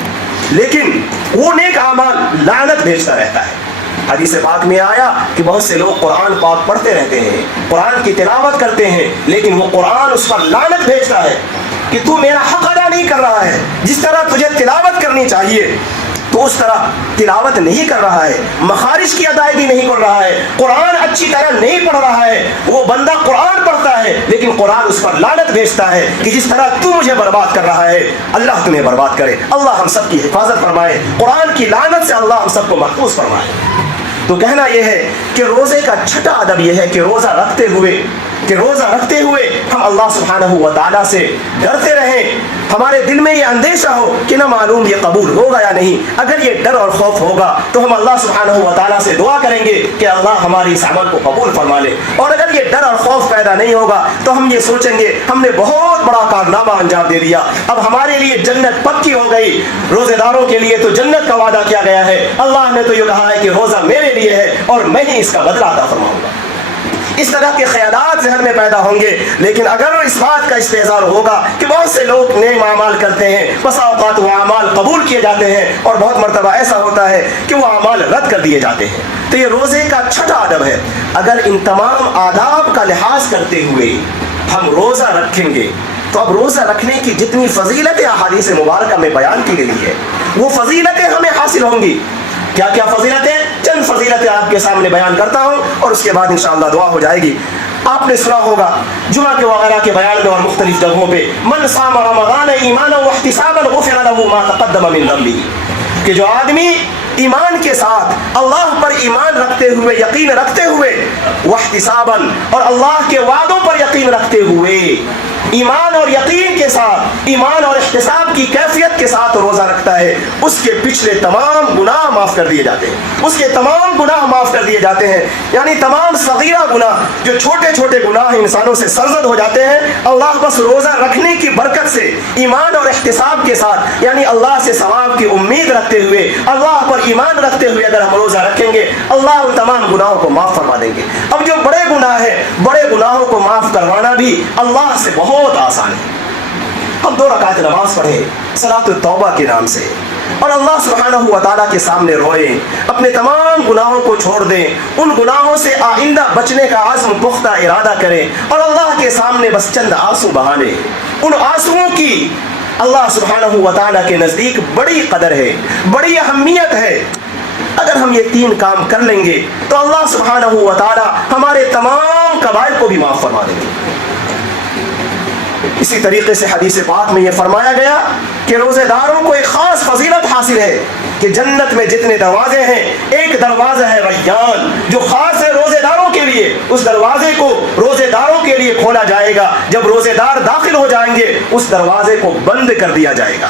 لیکن وہ نیک اعمال لعنت بھیجتا رہتا ہے۔ حدیث پاک میں آیا کہ بہت سے لوگ قرآن پاک پڑھتے رہتے ہیں، قرآن کی تلاوت کرتے ہیں، لیکن وہ قرآن اس پر لعنت بھیجتا ہے کہ تو میرا حق ادا نہیں کر رہا ہے، جس طرح تجھے تلاوت کرنی چاہیے تو اس طرح تلاوت نہیں کر رہا ہے، مخارج کی ادائیگی نہیں کر رہا ہے، قرآن اچھی طرح نہیں پڑھ رہا ہے۔ وہ بندہ قرآن پڑھتا ہے لیکن قرآن اس پر لعنت بھیجتا ہے کہ جس طرح تو مجھے برباد کر رہا ہے اللہ تمہیں برباد کرے۔ اللہ ہم سب کی حفاظت فرمائے، قرآن کی لعنت سے اللہ ہم سب کو محفوظ فرمائے۔ تو کہنا یہ ہے کہ روزے کا چھٹا ادب یہ ہے کہ روزہ رکھتے ہوئے ہم اللہ سبحانہ و تعالیٰ سے ڈرتے رہیں، ہمارے دل میں یہ اندیشہ ہو کہ نہ معلوم یہ قبول ہوگا یا نہیں۔ اگر یہ ڈر اور خوف ہوگا تو ہم اللہ سبحانہ و تعالیٰ سے دعا کریں گے کہ اللہ ہماری اس عمل کو قبول فرما لے، اور اگر یہ ڈر اور خوف پیدا نہیں ہوگا تو ہم یہ سوچیں گے ہم نے بہت بڑا کارنامہ انجام دے دیا، اب ہمارے لیے جنت پکی ہو گئی۔ روزے داروں کے لیے تو جنت کا وعدہ کیا گیا ہے، اللہ نے تو یہ کہا ہے کہ روزہ میرے لیے ہے اور میں ہی اس کا بدلہ عطا فرماؤں گا۔ اس طرح کے خیالات ذہن میں پیدا ہوں گے، لیکن اگر اس بات کا استحضار ہوگا کہ بہت سے لوگ نیک اعمال کرتے ہیں، بسا اوقات وہ اعمال قبول کیے جاتے ہیں اور بہت مرتبہ ایسا ہوتا ہے کہ وہ اعمال رد کر دیے جاتے ہیں۔ تو یہ روزے کا چھٹا ادب ہے۔ اگر ان تمام آداب کا لحاظ کرتے ہوئے ہم روزہ رکھیں گے تو اب روزہ رکھنے کی جتنی فضیلتیں احادیث مبارکہ میں بیان کی گئی ہے وہ فضیلتیں ہمیں حاصل ہوں گی۔ کیا کیا فضیلتیں؟ چند فضیلتیں آپ کے سامنے بیان کرتا ہوں اور اس کے بعد انشاءاللہ دعا ہو جائے گی۔ آپ نے سنا ہوگا جمعہ کے وغیرہ کے بیان میں اور مختلف جگہوں پہ من صام رمضان ایمانا واحتسابا غفر له ما تقدم من ذنبه، کہ جو آدمی ایمان کے ساتھ اللہ پر ایمان رکھتے ہوئے، یقین رکھتے ہوئے، واحتسابا اور اللہ کے وعدوں پر یقین رکھتے ہوئے، ایمان اور یقین کے ساتھ، ایمان اور احتساب کی کیفیت کے ساتھ روزہ رکھتا ہے، اس کے پچھلے تمام گناہ معاف کر دیے جاتے ہیں، اس کے تمام گناہ معاف کر دیے جاتے ہیں۔ یعنی تمام صغیرہ گناہ، جو چھوٹے چھوٹے گناہ انسانوں سے سرزد ہو جاتے ہیں، اللہ بس روزہ رکھنے کی برکت سے، ایمان اور احتساب کے ساتھ، یعنی اللہ سے ثواب کی امید رکھتے ہوئے، اللہ پر ایمان رکھتے ہوئے اگر ہم روزہ رکھیں گے اللہ ان تمام گناہوں کو معاف فرما دیں گے۔ اب جو بڑے گناہ ہیں، بڑے گناہوں کو معاف کروانا بھی اللہ سے بہت آسان ہے۔ ہم 2 رکعت نماز پڑھیں صلاۃ التوبہ کے نام سے اور اللہ سبحانہ و تعالیٰ کے سامنے روئیں، اپنے تمام گناہوں کو چھوڑ دیں، ان گناہوں سے آئندہ بچنے کا عزم پختہ ارادہ کریں اور اللہ کے سامنے بس چند آنسو بہا لیں۔ ان آنسوؤں کی اللہ سبحانہ و تعالیٰ کے نزدیک بڑی قدر ہے، بڑی اہمیت ہے۔ اگر ہم یہ 3 کام کر لیں گے تو اللہ سبحانہ و تعالیٰ ہمارے تمام کبائر کو بھی معاف فرما دیں گے۔ اسی طریقے سے حدیث پاک میں یہ فرمایا گیا کہ روزے داروں کو ایک خاص فضیلت حاصل ہے کہ جنت میں جتنے دروازے ہیں ایک دروازہ ہے ریان جو خاص ہے روزے داروں کے لیے، اس دروازے کو روزے داروں کے لیے کھولا جائے گا، جب روزے دار داخل ہو جائیں گے اس دروازے کو بند کر دیا جائے گا۔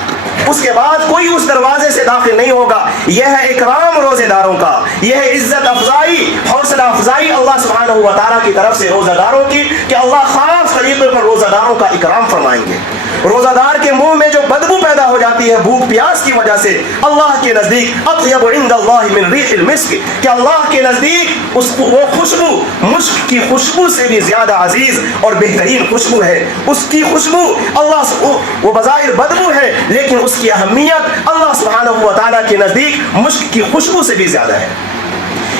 اس کے بعد کوئی اس دروازے سے داخل نہیں ہوگا. یہ ہے اکرام روزے داروں کا, یہ ہے عزت افزائی, حوصلہ افزائی اللہ سبحانہ و تعالیٰ کی طرف سے روزہ داروں کی, کہ اللہ خاص طریقے پر روزہ داروں کا اکرام فرمائیں گے. روزہ دار کے منہ میں جو بدبو پیدا ہو جاتی ہے بھوک پیاس کی وجہ سے, اللہ کے نزدیک اطیب عند اللہ من ریح المسک, کہ اللہ کے نزدیک وہ خوشبو مشک کی خوشبو سے بھی زیادہ عزیز اور بہترین خوشبو ہے. اس کی خوشبو اللہ وہ بظاہر بدبو ہے, لیکن اس کی اہمیت اللہ سبحانہ و تعالیٰ کے نزدیک مشک کی خوشبو سے بھی زیادہ ہے.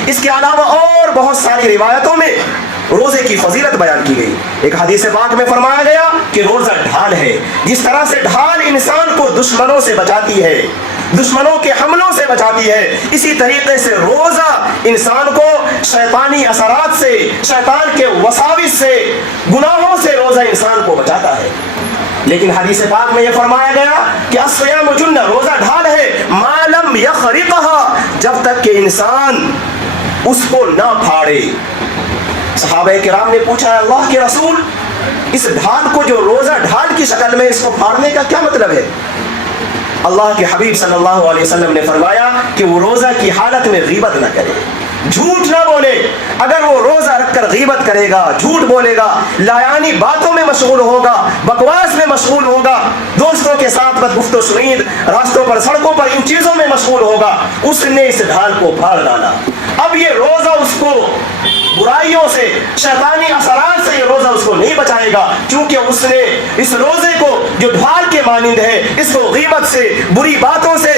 اس کے علاوہ اور بہت ساری روایتوں میں روزے کی فضیلت بیان کی گئی. ایک حدیث پاک میں فرمایا گیا کہ روزہ ڈھال ہے. جس طرح سے ڈھال انسان کو دشمنوں سے بچاتی ہے, دشمنوں کے حملوں سے بچاتی ہے, اسی طریقے سے روزہ انسان کو شیطانی اثرات سے, شیطان کے وساوس سے, گناہوں سے روزہ انسان کو بچاتا ہے. لیکن حدیث پاک میں یہ فرمایا گیا کہ الصیام جنہ, روزہ ڈھال ہے, ما لم یخرقها, جب تک کہ انسان اس کو نہ پھاڑے. صحابہ کرام نے پوچھا, اللہ کے رسول, اس ڈھال کو جو روزہ ڈھال کی شکل میں اس کو پھاڑنے کا کیا مطلب ہے؟ اللہ کے حبیب صلی اللہ علیہ وسلم نے فرمایا کہ وہ روزہ کی حالت میں غیبت نہ کرے, جھوٹ نہ بولے. اگر وہ روزہ رکھ کر غیبت کرے گا, جھوٹ بولے گا, لایانی باتوں میں مشغول ہوگا, بکواس میں مشغول ہوگا, دوستوں کے ساتھ بدگفت و شنید, راستوں پر سڑکوں پر ان چیزوں میں مشغول ہوگا, اس نے اس ڈھال کو پھاڑ ڈالا. اب یہ روزہ اس کو برائیوں سے, شیطانی اثرات سے یہ روزہ اس کو نہیں بچائے گا, کیونکہ اس نے اس روزے کو جو ڈھال کے مانند ہے, اس کو غیبت سے, بری باتوں سے,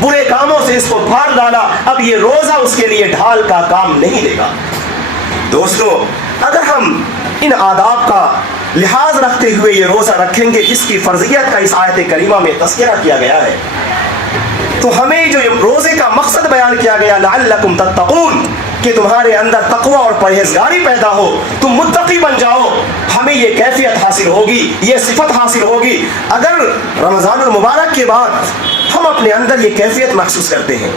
برے کاموں سے اس کو پھاڑ ڈالا. اب یہ روزہ اس کے لیے ڈھال کا کام نہیں دے گا. دوستو, اگر ہم ان آداب کا لحاظ رکھتے ہوئے یہ روزہ رکھیں گے جس کی فرضیت کا اس آیت کریمہ میں تذکرہ کیا گیا ہے, تو ہمیں جو روزے کا مقصد بیان کیا گیا لعلکم تتقون, کہ تمہارے اندر تقوی اور پرہیزگاری پیدا ہو, تم متقی بن جاؤ, ہمیں یہ کیفیت حاصل ہوگی, یہ صفت حاصل ہوگی. اگر رمضان المبارک کے بعد ہم اپنے اندر یہ کیفیت محسوس کرتے ہیں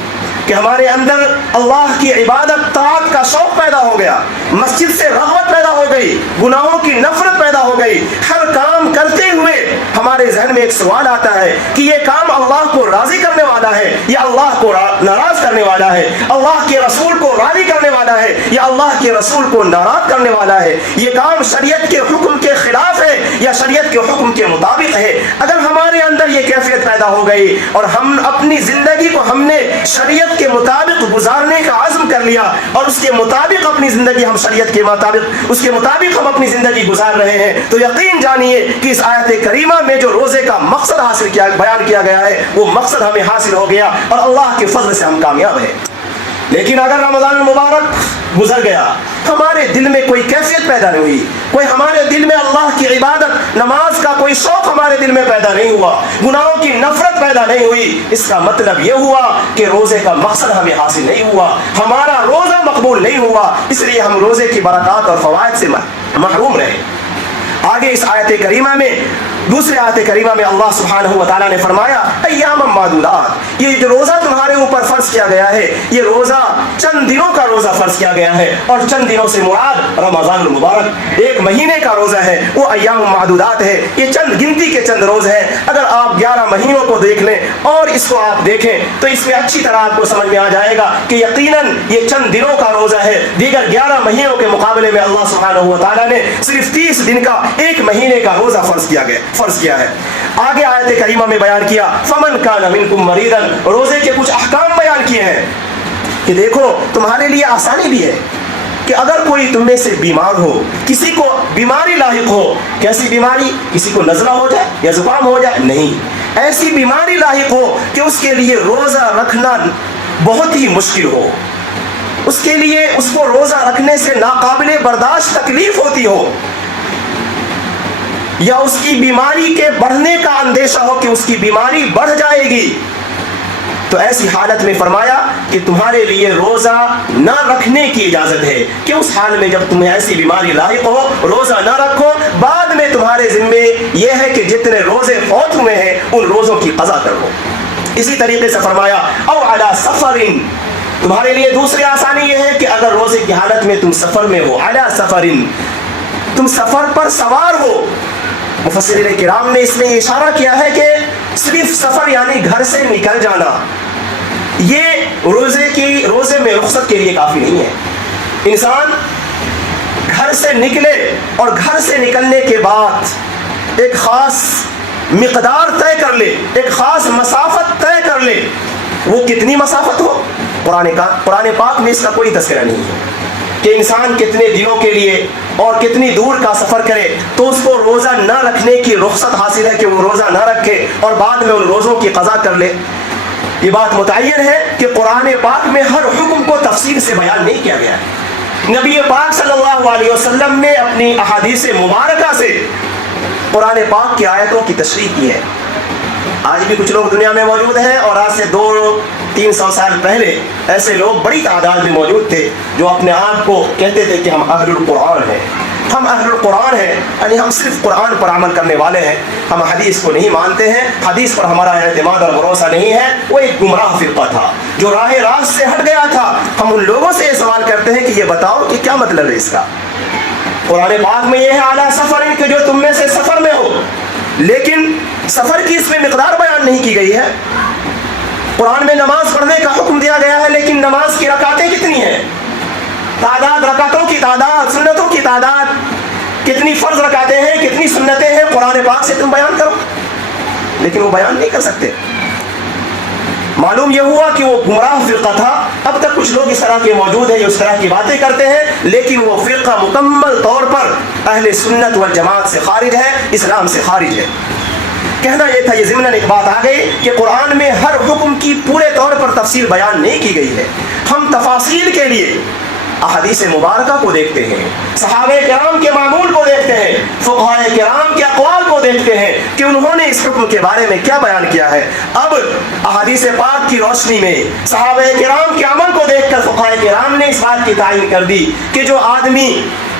کہ ہمارے اندر اللہ کی عبادت طاعت کا شوق پیدا ہو گیا, مسجد سے رغبت پیدا ہو گئی, گناہوں کی نفرت پیدا ہو گئی, ہر کام کرتے ہوئے ہمارے ذہن میں ایک سوال آتا ہے کہ یہ کام اللہ کو راضی کرنے والا ہے یا اللہ کو ناراض کرنے والا ہے, اللہ کے رسول کو راضی کرنے والا ہے یا اللہ کے رسول کو ناراض کرنے والا ہے, یہ کام شریعت کے حکم کے خلاف ہے یا شریعت کے حکم کے مطابق ہے. اگر ہمارے اندر یہ کیفیت پیدا ہو گئی اور ہم اپنی زندگی کو ہم نے شریعت کے مطابق گزارنے کا عزم کر لیا اور اس کے مطابق اپنی زندگی ہم شریعت کے مطابق اس کے مطابق ہم اپنی زندگی گزار رہے ہیں, تو یقین جانیے کہ اس آیت کریمہ میں جو روزے کا مقصد حاصل کیا بیان کیا گیا ہے وہ مقصد ہمیں حاصل ہو گیا اور اللہ کے فضل سے ہم کامیاب ہیں. لیکن اگر رمضان المبارک گزر گیا, ہمارے دل میں کوئی کیفیت پیدا نہیں ہوئی, کوئی ہمارے دل میں اللہ کی عبادت نماز کا کوئی شوق ہمارے دل میں پیدا نہیں ہوا, گناہوں کی نفرت پیدا نہیں ہوئی, اس کا مطلب یہ ہوا کہ روزے کا مقصد ہمیں حاصل نہیں ہوا, ہمارا روزہ مقبول نہیں ہوا, اس لیے ہم روزے کی برکات اور فوائد سے محروم رہے. آگے اس آیت کریمہ میں, دوسرے آیت کریمہ میں اللہ سبحانہ و تعالیٰ نے فرمایا ایام معدودات, یہ جو روزہ تمہارے اوپر فرض کیا گیا ہے یہ روزہ چند دنوں کا روزہ فرض کیا گیا ہے, اور چند دنوں سے مراد رمضان المبارک ایک مہینے کا روزہ ہے, وہ ایام معدودات ہے, یہ چند گنتی کے چند روز ہیں. اگر آپ 11 مہینوں کو دیکھ لیں اور اس کو آپ دیکھیں تو اس میں اچھی طرح آپ کو سمجھ میں آ جائے گا کہ یقیناً یہ چند دنوں کا روزہ ہے. دیگر 11 مہینوں کے مقابلے میں اللہ سبحانہ و تعالیٰ نے صرف 30 دن کا ایک مہینے کا روزہ فرض کیا ہے. آگے آیت کریمہ میں بیان کیا فمن کان منکم مریضا, روزے کے کچھ احکام بیان کیے ہیں کہ دیکھو تمہارے لیے آسانی بھی ہے کہ اگر کوئی تم میں سے بیمار ہو, کسی کو بیماری لاحق ہو, کیسی بیماری, کسی کو نزلہ ہو جائے یا زکام ہو جائے, نہیں, ایسی بیماری لاحق ہو کہ اس کے لیے روزہ رکھنا بہت ہی مشکل ہو, اس کے لیے اس کو روزہ رکھنے سے ناقابل برداشت تکلیف ہوتی ہو, یا اس کی بیماری کے بڑھنے کا اندیشہ ہو کہ اس کی بیماری بڑھ جائے گی, تو ایسی حالت میں فرمایا کہ تمہارے لیے روزہ نہ رکھنے کی اجازت ہے, کہ اس حال میں جب تمہیں ایسی بیماری لاحق ہو روزہ نہ رکھو, بعد میں تمہارے ذمے یہ ہے کہ جتنے روزے فوت ہوئے ہیں ان روزوں کی قضا کرو. اسی طریقے سے فرمایا او علی سفر, تمہارے لیے دوسری آسانی یہ ہے کہ اگر روزے کی حالت میں تم سفر میں ہو, علی سفر, تم سفر پر سوار ہو. مفسرین کرام نے اس میں اشارہ کیا ہے کہ صرف سفر یعنی گھر سے نکل جانا یہ روزے میں رخصت کے لیے کافی نہیں ہے. انسان گھر سے نکلے اور گھر سے نکلنے کے بعد ایک خاص مقدار طے کر لے, ایک خاص مسافت طے کر لے. وہ کتنی مسافت ہو, قرآن پاک میں اس کا کوئی تذکرہ نہیں ہے کہ انسان کتنے دنوں کے لیے اور کتنی دور کا سفر کرے تو اس کو روزہ نہ رکھنے کی رخصت حاصل ہے کہ وہ روزہ نہ رکھے اور بعد میں ان روزوں کی قضا کر لے. یہ بات متعین ہے کہ قرآن پاک میں ہر حکم کو تفصیل سے بیان نہیں کیا گیا ہے. نبی پاک صلی اللہ علیہ وسلم نے اپنی احادیث مبارکہ سے قرآن پاک کی آیتوں کی تشریح کی ہے. آج بھی کچھ لوگ دنیا میں موجود ہیں اور آج سے 200-300 سال پہلے ایسے لوگ بڑی تعداد میں موجود تھے جو اپنے آپ کو کہتے تھے کہ ہم اہل القرآن ہیں, ہم اہل القرآن ہیں, یعنی ہم صرف قرآن پر عمل کرنے والے ہیں, ہم حدیث کو نہیں مانتے ہیں, حدیث پر ہمارا اعتماد اور بھروسہ نہیں ہے. وہ ایک گمراہ فرقہ تھا جو راہ راست سے ہٹ گیا تھا. ہم ان لوگوں سے یہ سوال کرتے ہیں کہ یہ بتاؤ کہ کیا مطلب ہے اس کا. قرآن پاک میں یہ ہے اعلیٰ سفر کہ جو تم میں سے سفر میں ہو, لیکن سفر کی اس میں مقدار بیان نہیں کی گئی ہے. قرآن میں نماز پڑھنے کا حکم دیا گیا ہے لیکن نماز کی رکعتیں کتنی ہیں, تعداد, رکعتوں کی تعداد, سنتوں کی تعداد, کتنی فرض رکعتیں ہیں, کتنی سنتیں ہیں, قرآن پاک سے تم بیان کرو. لیکن وہ بیان نہیں کر سکتے. معلوم یہ ہوا کہ وہ گمراہ فرقہ تھا. اب تک کچھ لوگ اس طرح کے موجود ہیں جو اس طرح کی باتیں کرتے ہیں, لیکن وہ فرقہ مکمل طور پر اہل سنت والجماعت سے خارج ہے, اسلام سے خارج ہے. کہنا یہ تھا, یہ ضمناً ایک بات آ گئی کہ قرآن میں ہر حکم کی پورے طور پر تفصیل بیان نہیں کی گئی ہے. ہم تفاصیل کے لیے احادیث مبارکہ کو دیکھتے ہیں, صحابہ کرام کے معمول کو دیکھتے ہیں, فقہاء کرام کے اقوال کو دیکھتے ہیں کہ انہوں نے اس حکم کے بارے میں کیا بیان کیا ہے. اب احادیث پاک کی روشنی میں صحابہ کرام کے عمل کو دیکھ کر فقہاء کرام نے اس بات کی تعیین کر دی کہ جو آدمی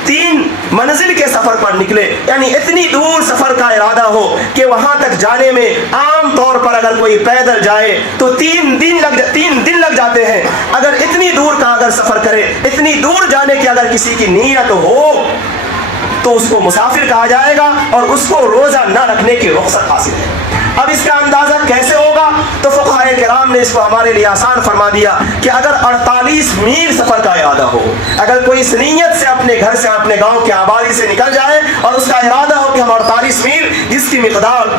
3 منزل کے سفر پر نکلے, یعنی اتنی دور سفر کا ارادہ ہو کہ وہاں تک جانے میں عام طور پر اگر کوئی پیدل جائے تو 3 دن لگ جاتے ہیں. اگر اتنی دور کا اگر سفر کرے, اتنی دور جانے کی اگر کسی کی نیت ہو تو اس کو مسافر کہا جائے گا اور اس کو روزہ نہ رکھنے کی رخصت حاصل ہے. اب اس کا اندازہ کیسے ہوگا, تو فقہاء کرام نے اس کو ہمارے لیے آسان فرما دیا کہ اگر 48 میل سفر کا ارادہ ہو, اگر کوئی اس نیت سے اپنے گھر سے, اپنے گاؤں کی آبادی سے نکل جائے اور اس کا ارادہ ہو کہ ہم 48 میل, جس کی مقدار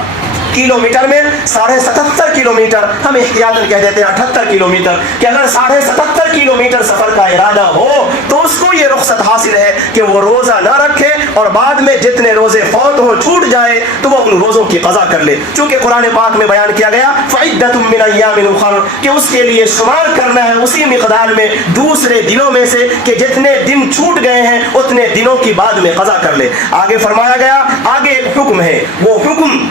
کلومیٹر میں 77.5 کلومیٹر, ہم احتیاطاً کہہ دیتے ہیں 78 کلومیٹر, کہ اگر 77.5 کلومیٹر سفر کا ارادہ ہو تو اس کو یہ رخصت حاصل ہے کہ وہ روزہ نہ رکھے اور بعد میں جتنے روزے فوت ہو, چھوٹ جائے تو وہ ان روزوں کی قضا کر لے. چونکہ قرآن پاک میں بیان کیا گیا فعدۃ من ایام اخر, کہ اس کے لیے شمار کرنا ہے اسی مقدار میں دوسرے دنوں میں سے کہ جتنے دن چھوٹ گئے ہیں اتنے دنوں کی بعد میں قضا کر لے. آگے فرمایا گیا, آگے ایک حکم ہے, وہ حکم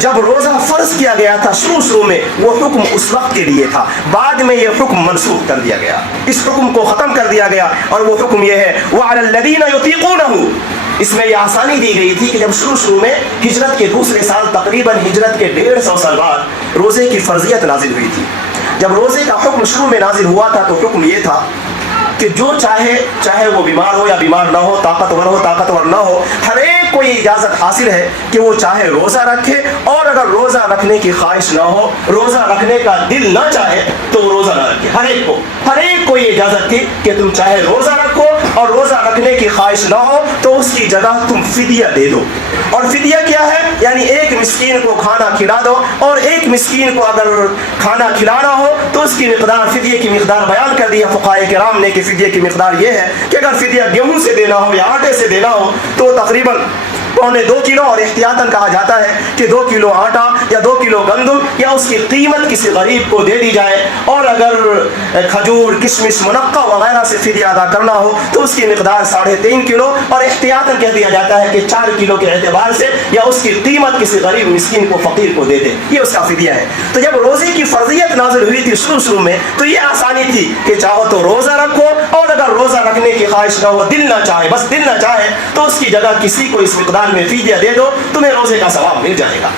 جب روزہ فرض کیا گیا تھا شروع میں وہ حکم اس وقت کے لیے تھا, بعد میں یہ حکم منسوخ کر دیا گیا, اس حکم کو ختم کر دیا گیا. اور وہ حکم یہ ہے وعلی الذین یطیقونہ, اس میں یہ آسانی دی گئی تھی کہ جب شروع میں ہجرت کے دوسرے سال, تقریباً ہجرت کے 150 سال بعد روزے کی فرضیت نازل ہوئی تھی. جب روزے کا حکم شروع میں نازل ہوا تھا تو حکم یہ تھا کہ جو چاہے وہ بیمار ہو یا بیمار نہ ہو, طاقتور نہ ہو, ہر ایک کو یہ اجازت حاصل ہے کہ وہ چاہے روزہ رکھے, اور اگر روزہ رکھنے کی خواہش نہ ہو, روزہ رکھنے کا دل نہ چاہے تو وہ روزہ نہ رکھے. ہر ایک کو یہ اجازت تھی کہ تم چاہے روزہ رکھو اور روزہ رکھنے کی خواہش نہ ہو تو اس کی جگہ تم فدیہ دے دو. اور فدیہ کیا ہے, یعنی ایک مسکین کو کھانا کھلا دو, اور ایک مسکین کو اگر کھانا کھلانا ہو تو اس کی مقدار, فدیہ کی مقدار بیان کر دیا فقہاء کرام نے کہ فدیہ کی مقدار یہ ہے کہ اگر فدیہ گیہوں سے دینا ہو یا آٹے سے دینا ہو تو تقریباً 2.25 کلو, اور احتیاطاً کہا جاتا ہے کہ 2 کلو آٹا یا 2 کلو گندم یا اس کی قیمت کسی غریب کو دے دی جائے. اور اگر کھجور, کشمش, منقع وغیرہ سے فدیہ ادا کرنا ہو تو اس کی مقدار 3.5 کلو, اور احتیاطاً کہہ دیا جاتا ہے کہ 4 کلو کے اعتبار سے یا اس کی قیمت کسی غریب مسکین کو, فقیر کو دے دے, یہ اس کا فدیہ ہے. تو جب روزے کی فرضیت نازل ہوئی تھی شروع میں تو یہ آسانی تھی کہ چاہو تو روزہ رکھو, اور اگر روزہ رکھنے کی خواہش نہ ہو, دل نہ چاہے, بس دل نہ چاہے, تو اس کی جگہ کسی کو اس مقدار میں فدیہ دے دو, تمہیں روزے کا ثواب مل جائے گا.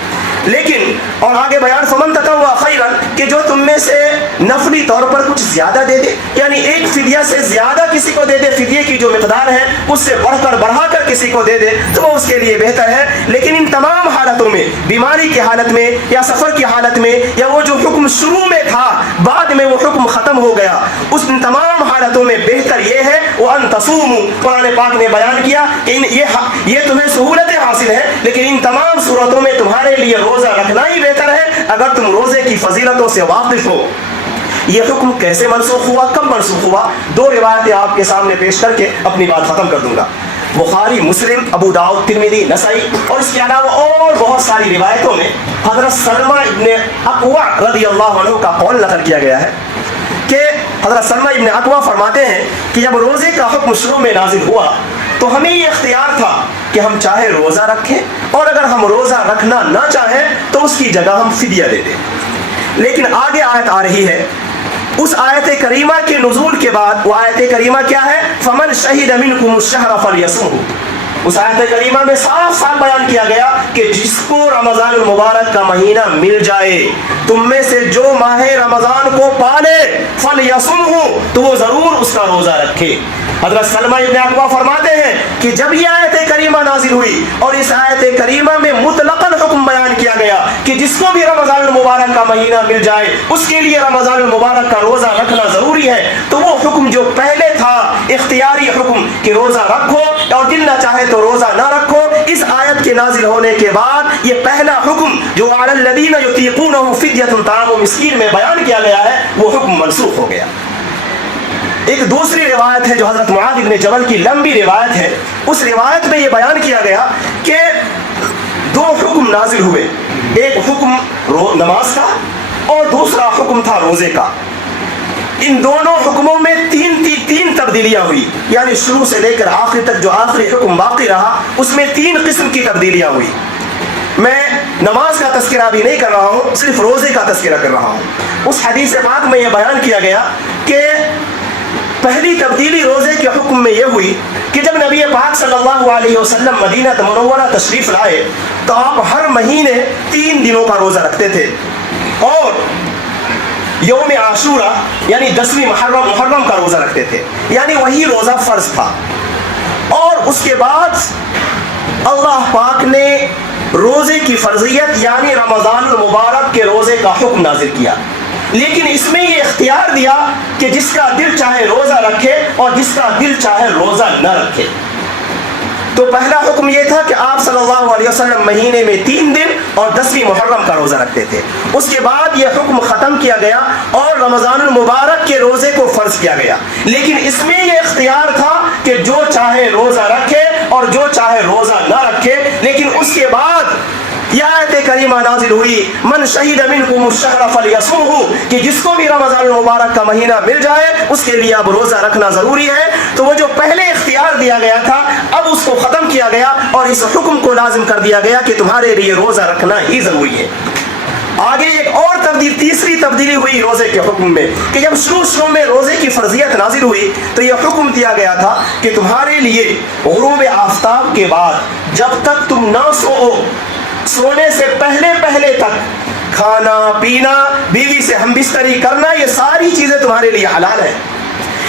لیکن اور آگے بیان فمن تطوع خیرا, کہ جو تم میں سے نفلی طور پر کچھ زیادہ دے دے، یعنی ایک فدیہ سے زیادہ کسی کو دے دے، فدیے کی جو مقدار ہے اس سے بڑھا کر کسی کو دے دے تو وہ اس کے لیے بہتر ہے۔ لیکن ان تمام حالتوں میں، بیماری کی حالت میں یا سفر کی حالت میں، یا وہ جو حکم شروع میں تھا بعد میں وہ حکم ختم ہو گیا، اس تمام حالتوں میں بہتر یہ ہے وَأَن تَصُومُوا، قرآن پاک نے بیان کیا کہ یہ تمہیں سہولتیں حاصل ہے، لیکن ان تمام صورتوں میں تمہارے لیے روزہ رکھنا ہی بہتر ہے اگر تم روزے کی فضیلتوں سے واقف ہو۔ یہ حکم کیسے منسوخ ہوا، کب منسوخ ہوا؟ دو روایتیں آپ کے سامنے پیش کر کے اپنی بات ختم کر دوں گا۔ بخاری، مسلم، ابو داؤد، ترمذی، نسائی اور اس کے علاوہ اور بہت ساری روایتوں میں حضرت سلمہ ابن اکوع رضی اللہ عنہ کا قول نقل کیا گیا ہے کہ حضرت سلمہ ابن اکوع فرماتے ہیں کہ جب روزے کا حکم شروع میں نازل ہوا تو ہمیں یہ اختیار تھا کہ ہم چاہے روزہ رکھیں، اور اگر ہم روزہ رکھنا نہ چاہیں تو اس کی جگہ ہم فدیہ دے دیں۔ لیکن آگے آیت آ رہی ہے، اس آیت کریمہ کے نزول کے بعد وہ آیت کریمہ کیا ہے؟ فَمَنْ شَهِدَ مِنْكُمُ الشَّهْرَ فَلْيَصُمْهُ۔ اس آیت کریمہ میں صاف صاف بیان کیا گیا کہ جس کو رمضان المبارک کا مہینہ مل جائے، تم میں سے جو ماہ رمضان کو پالے فَلْيَصُمْهُ، تو وہ ضرور اس کا روزہ رکھے۔ حضرت سلمہ ابن اکوع فرماتے ہیں کہ جب یہ آیت کریمہ نازل ہوئی اور اس آیت کریمہ میں مطلقاً حکم بیان کیا گیا کہ جس کو بھی رمضان المبارک کا مہینہ مل جائے اس کے لیے رمضان المبارک کا روزہ رکھنا ضروری ہے، تو وہ حکم جو پہلے تھا اختیاری حکم کہ روزہ رکھو اور دل نہ چاہے تو روزہ نہ رکھو، اس آیت کے نازل ہونے کے بعد یہ پہلا حکم جو علی الذین یطیقونہ فدیۃ طعام مسکین میں بیان کیا گیا ہے وہ حکم منسوخ ہو گیا۔ ایک دوسری روایت ہے جو حضرت معاذ بن جبل کی لمبی روایت ہے، اس روایت میں یہ بیان کیا گیا کہ دو حکم نازل ہوئے، ایک حکم نماز کا اور دوسرا حکم تھا روزے کا۔ ان دونوں حکموں میں تین تبدیلیاں ہوئی، یعنی شروع سے لے کر آخر تک جو آخری حکم باقی رہا اس میں 3 قسم کی تبدیلیاں ہوئی۔ میں نماز کا تذکرہ بھی نہیں کر رہا ہوں، صرف روزے کا تذکرہ کر رہا ہوں۔ اس حدیث پاک میں یہ بیان کیا گیا کہ پہلی تبدیلی روزے کے حکم میں یہ ہوئی کہ جب نبی پاک صلی اللہ علیہ وسلم مدینہ منورہ تشریف لائے تو آپ ہر مہینے 3 دنوں کا روزہ رکھتے تھے، اور یوم عاشورہ یعنی 10ویں محرم کا روزہ رکھتے تھے، یعنی وہی روزہ فرض تھا۔ اور اس کے بعد اللہ پاک نے روزے کی فرضیت یعنی رمضان المبارک کے روزے کا حکم نازل کیا، لیکن اس میں یہ اختیار دیا کہ جس کا دل چاہے روزہ رکھے اور جس کا دل چاہے روزہ نہ رکھے۔ تو پہلا حکم یہ تھا کہ آپ صلی اللہ علیہ وسلم مہینے میں 3 دن اور 10ویں محرم کا روزہ رکھتے تھے۔ اس کے بعد یہ حکم ختم کیا گیا اور رمضان المبارک کے روزے کو فرض کیا گیا، لیکن اس میں یہ اختیار تھا کہ جو چاہے روزہ رکھے اور جو چاہے روزہ نہ رکھے۔ لیکن اس کے بعد یہ آیت کریمہ نازل ہوئی من شہید منکم الشہر فلیصمہ، کہ جس کو بھی رمضان المبارک کا مہینہ مل جائے اس کے لیے اب روزہ رکھنا ضروری ہے۔ تو وہ جو پہلے اختیار دیا گیا تھا اب اس کو ختم کیا گیا اور اس حکم کو لازم کر دیا گیا کہ تمہارے لیے روزہ رکھنا ہی ضروری ہے۔ آگے ایک اور تیسری تبدیلی ہوئی روزے کے حکم میں کہ جب شروع میں روزے کی فرضیت نازل ہوئی تو یہ حکم دیا گیا تھا کہ تمہارے لیے غروب آفتاب کے بعد جب تک تم نہ سونے سے پہلے تک کھانا پینا، بیوی سے ہم بستری کرنا، یہ ساری چیزیں تمہارے لیے حلال ہیں۔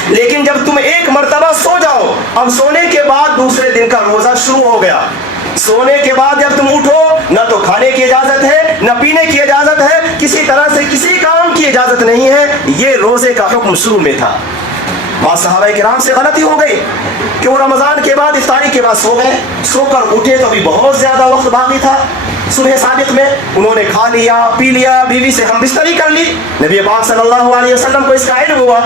لیکن جب تم ایک مرتبہ سو جاؤ، اب سونے کے بعد دوسرے دن کا روزہ شروع ہو گیا، سونے کے بعد جب تم اٹھو نہ تو کھانے کی اجازت ہے نہ پینے کی اجازت ہے، کسی طرح سے کسی کام کی اجازت نہیں ہے۔ یہ روزے کا حکم شروع میں تھا۔ بعض صحابہ کرام سے غلطی ہو گئی کہ وہ رمضان کے بعد افطاری کے بعد سو گئے، سو کر اٹھے تو ابھی بہت زیادہ وقت باقی تھا، صبح صادق میں انہوں نے کھا لیا پی لیا، بیوی سے ہم بستری کر لی۔ نبی پاک صلی اللہ علیہ وسلم کو اس کا علم ہوا،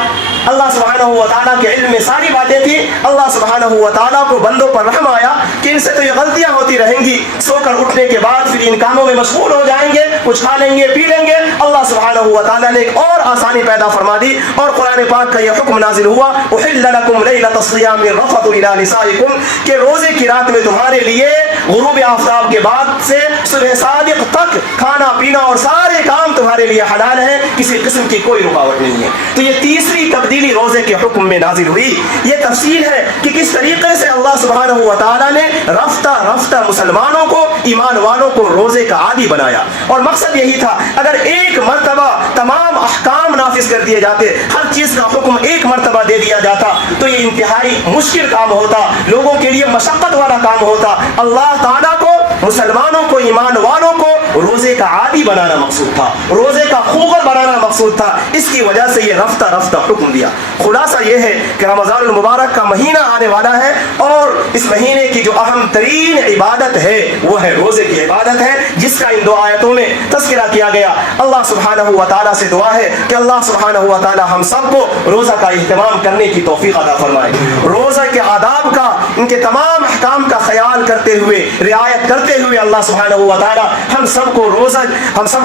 اللہ سبحانہ و تعالیٰ کے علم میں ساری باتیں تھیں، اللہ سبحانہ و تعالیٰ کو بندوں پر رحم آیا کہ ان سے تو یہ غلطیاں ہوتی رہیں گی، سو کر اٹھنے کے بعد پھر ان کاموں میں مشغول ہو جائیں گے، کچھ کھا لیں گے پی لیں گے۔ اللہ سبحانہ و تعالیٰ نے ایک اور آسانی پیدا فرما دی اور قرآن پاک کا یہ حکم نازل ہوا احل لکم لیلۃ الصیام الرفث الی نسائکم، کہ روزے کی رات میں تمہارے لیے غروب آفتاب کے بعد سے صبح صادق تک کھانا پینا اور سارے کام تمہارے لیے حلال ہیں، کسی قسم کی کوئی رکاوٹ نہیں ہے۔ تو یہ تیسری تبدیلی روزے کے حکم میں نازل ہوئی۔ یہ تفصیل ہے کہ کس طریقے سے اللہ سبحانہ و تعالیٰ نے رفتہ رفتہ مسلمانوں کو، ایمان والوں کو روزے کا عادی بنایا، اور مقصد یہی تھا اگر ایک مرتبہ تمام احکام نافذ کر دیے جاتے, ہر چیز کا حکم ایک مرتبہ دے دیا جاتا, تو یہ انتہائی مشکل کام ہوتا, لوگوں کے لیے مشقت والا کام ہوتا. اللہ تعالیٰ کو, مسلمانوں کو, ایمان والوں کو روزے کا عادی بنانا مقصود تھا, روزے کا خوگر بنانا مقصود تھا. اس کی وجہ سے یہ رفتہ رفتہ حکم دیا. خلاصہ یہ ہے کہ رمضان المبارک کا مہینہ آنے والا ہے, اور اس مہینے کی جو اہم ترین عبادت ہے وہ ہے روزے کی عبادت ہے, جس کا ان دو آیتوں میں تذکرہ کیا گیا. اللہ سبحانہ و تعالیٰ سے دعا ہے کہ اللہ سبحانہ و تعالیٰ ہم سب کو روزہ کا اہتمام کرنے کی توفیق عطا فرمائے. روزہ کے آداب کا, ان کے تمام احکام کا خیال کرتے ہوئے, رعایت کرتے ہوئے اللہ سبحانہ و تعالیٰ ہم سب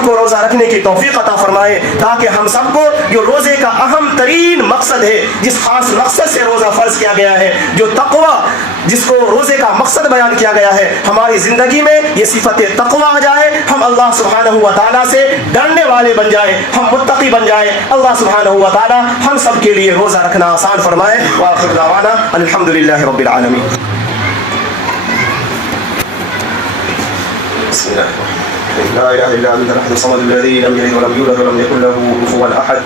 کو روزہ رکھنے کی توفیق عطا فرمائے, تاکہ ہم سب کو جو روزے کا اہم ترین مقصد ہے, جس خاص مقصد سے روزہ فرض کیا گیا ہے, جو تقوی, جس کو روزے کا مقصد بیان کیا گیا ہے, ہماری زندگی میں یہ صفت تقوی آ جائے, ہم اللہ سبحانہ و تعالیٰ سے ڈرنے والے بن جائے, ہم متقی بن جائے. اللہ سبحانہ و تعالیٰ ہم سب کے لیے روزہ رکھنا آسان فرمائے. وآخر دعوانا الحمدللہ رب العالمین. بسم اللہ الرحمن الرحیم. لا الہ الا انت الأحد الصمد الذی لم یلد ولم یولد ولم یکن له کفوا احد.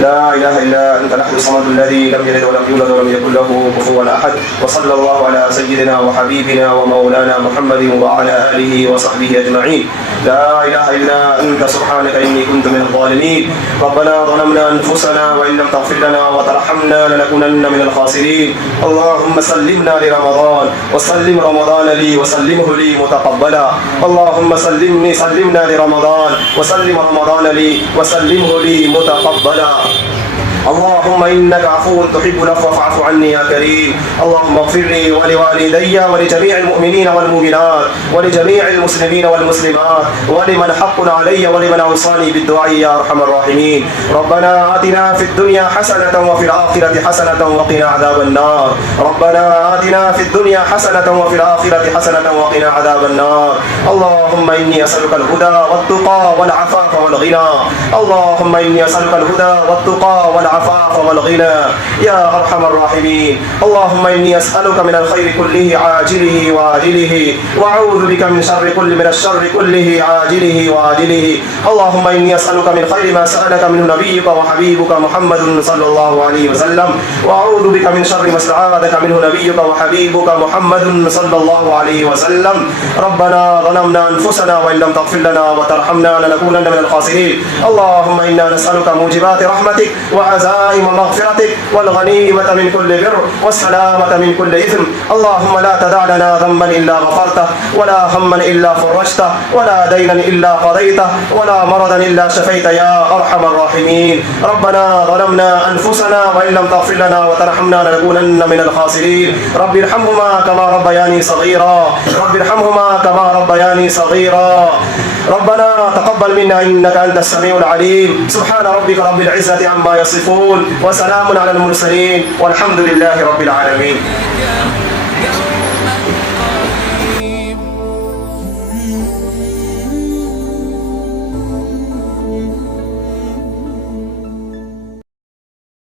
لا إله إلا أنت الأحد الصمد الذي لم يلد ولم يولد ولم يكن له كفوا أحد. وصلى الله على سيدنا وحبيبنا ومولانا محمد وعلى آله وصحبه أجمعين. لا إله إلا أنت سبحانك إني كنت من الظالمين. ربنا ظلمنا أنفسنا وإن لم تغفر لنا وترحمنا لنكونن من الخاسرين. اللهم سلمنا لرمضان وسلم رمضان لي وسلمه لي متقبلا. اللهم سلمنا لرمضان وسلم رمضان لي وسلمه لي متقبلا. اللهم إنك عفو تحب العفو فاعف عني يا كريم. اللهم اغفر لي ولوالدي ولجميع المؤمنين والمؤمنات ولجميع المسلمين والمسلمات ولمن حق علي ولمن أوصاني بالدعاء يا أرحم الراحمين. ربنا آتنا في الدنيا حسنة وفي الآخرة حسنة وقنا عذاب النار. ربنا آتنا في الدنيا حسنة وفي الآخرة حسنة وقنا عذاب النار. اللهم إني أسألك الهدى والتقى والعفاف والغنى. اللهم إني أسألك الهدى والتقى والعفاف والغنى يا أرحم الراحمين. اللهم إني أسألك من الخير كله عاجله وآجله وأعوذ بك من الشر كله عاجله وآجله. اللهم إني أسألك من خير ما سألك منه نبيك وحبيبك محمد صلى الله عليه وسلم, وأعوذ بك من شر ما استعاذك منه نبيك وحبيبك محمد صلى الله عليه وسلم. ربنا ظلمنا أنفسنا وإن لم تغفر لنا وترحمنا لنكونن من الخاسرين. اللهم إنا نسألك موجبات رحمتك وعزائم مغفرتك والغنيمة من كل بر والسلامة من كل إثم. اللهم لا تدع لنا ذنبا إلا غفرته ولا هما إلا فرجته ولا دينا إلا قضيته ولا مرضا إلا شفيته يا أرحم الراحمين. ربنا ظلمنا أنفسنا وإن لم تغفر لنا وترحمنا لنكونن من الخاسرين. رب ارحمهما كما ربياني صغيرا. رب ارحمهما كما ربياني صغيرا. ربنا تقبل منا إنك أنت السميع العليم. سبحان ربك رب العزة عما يصفون وسلام على المرسلين والحمد لله رب العالمين.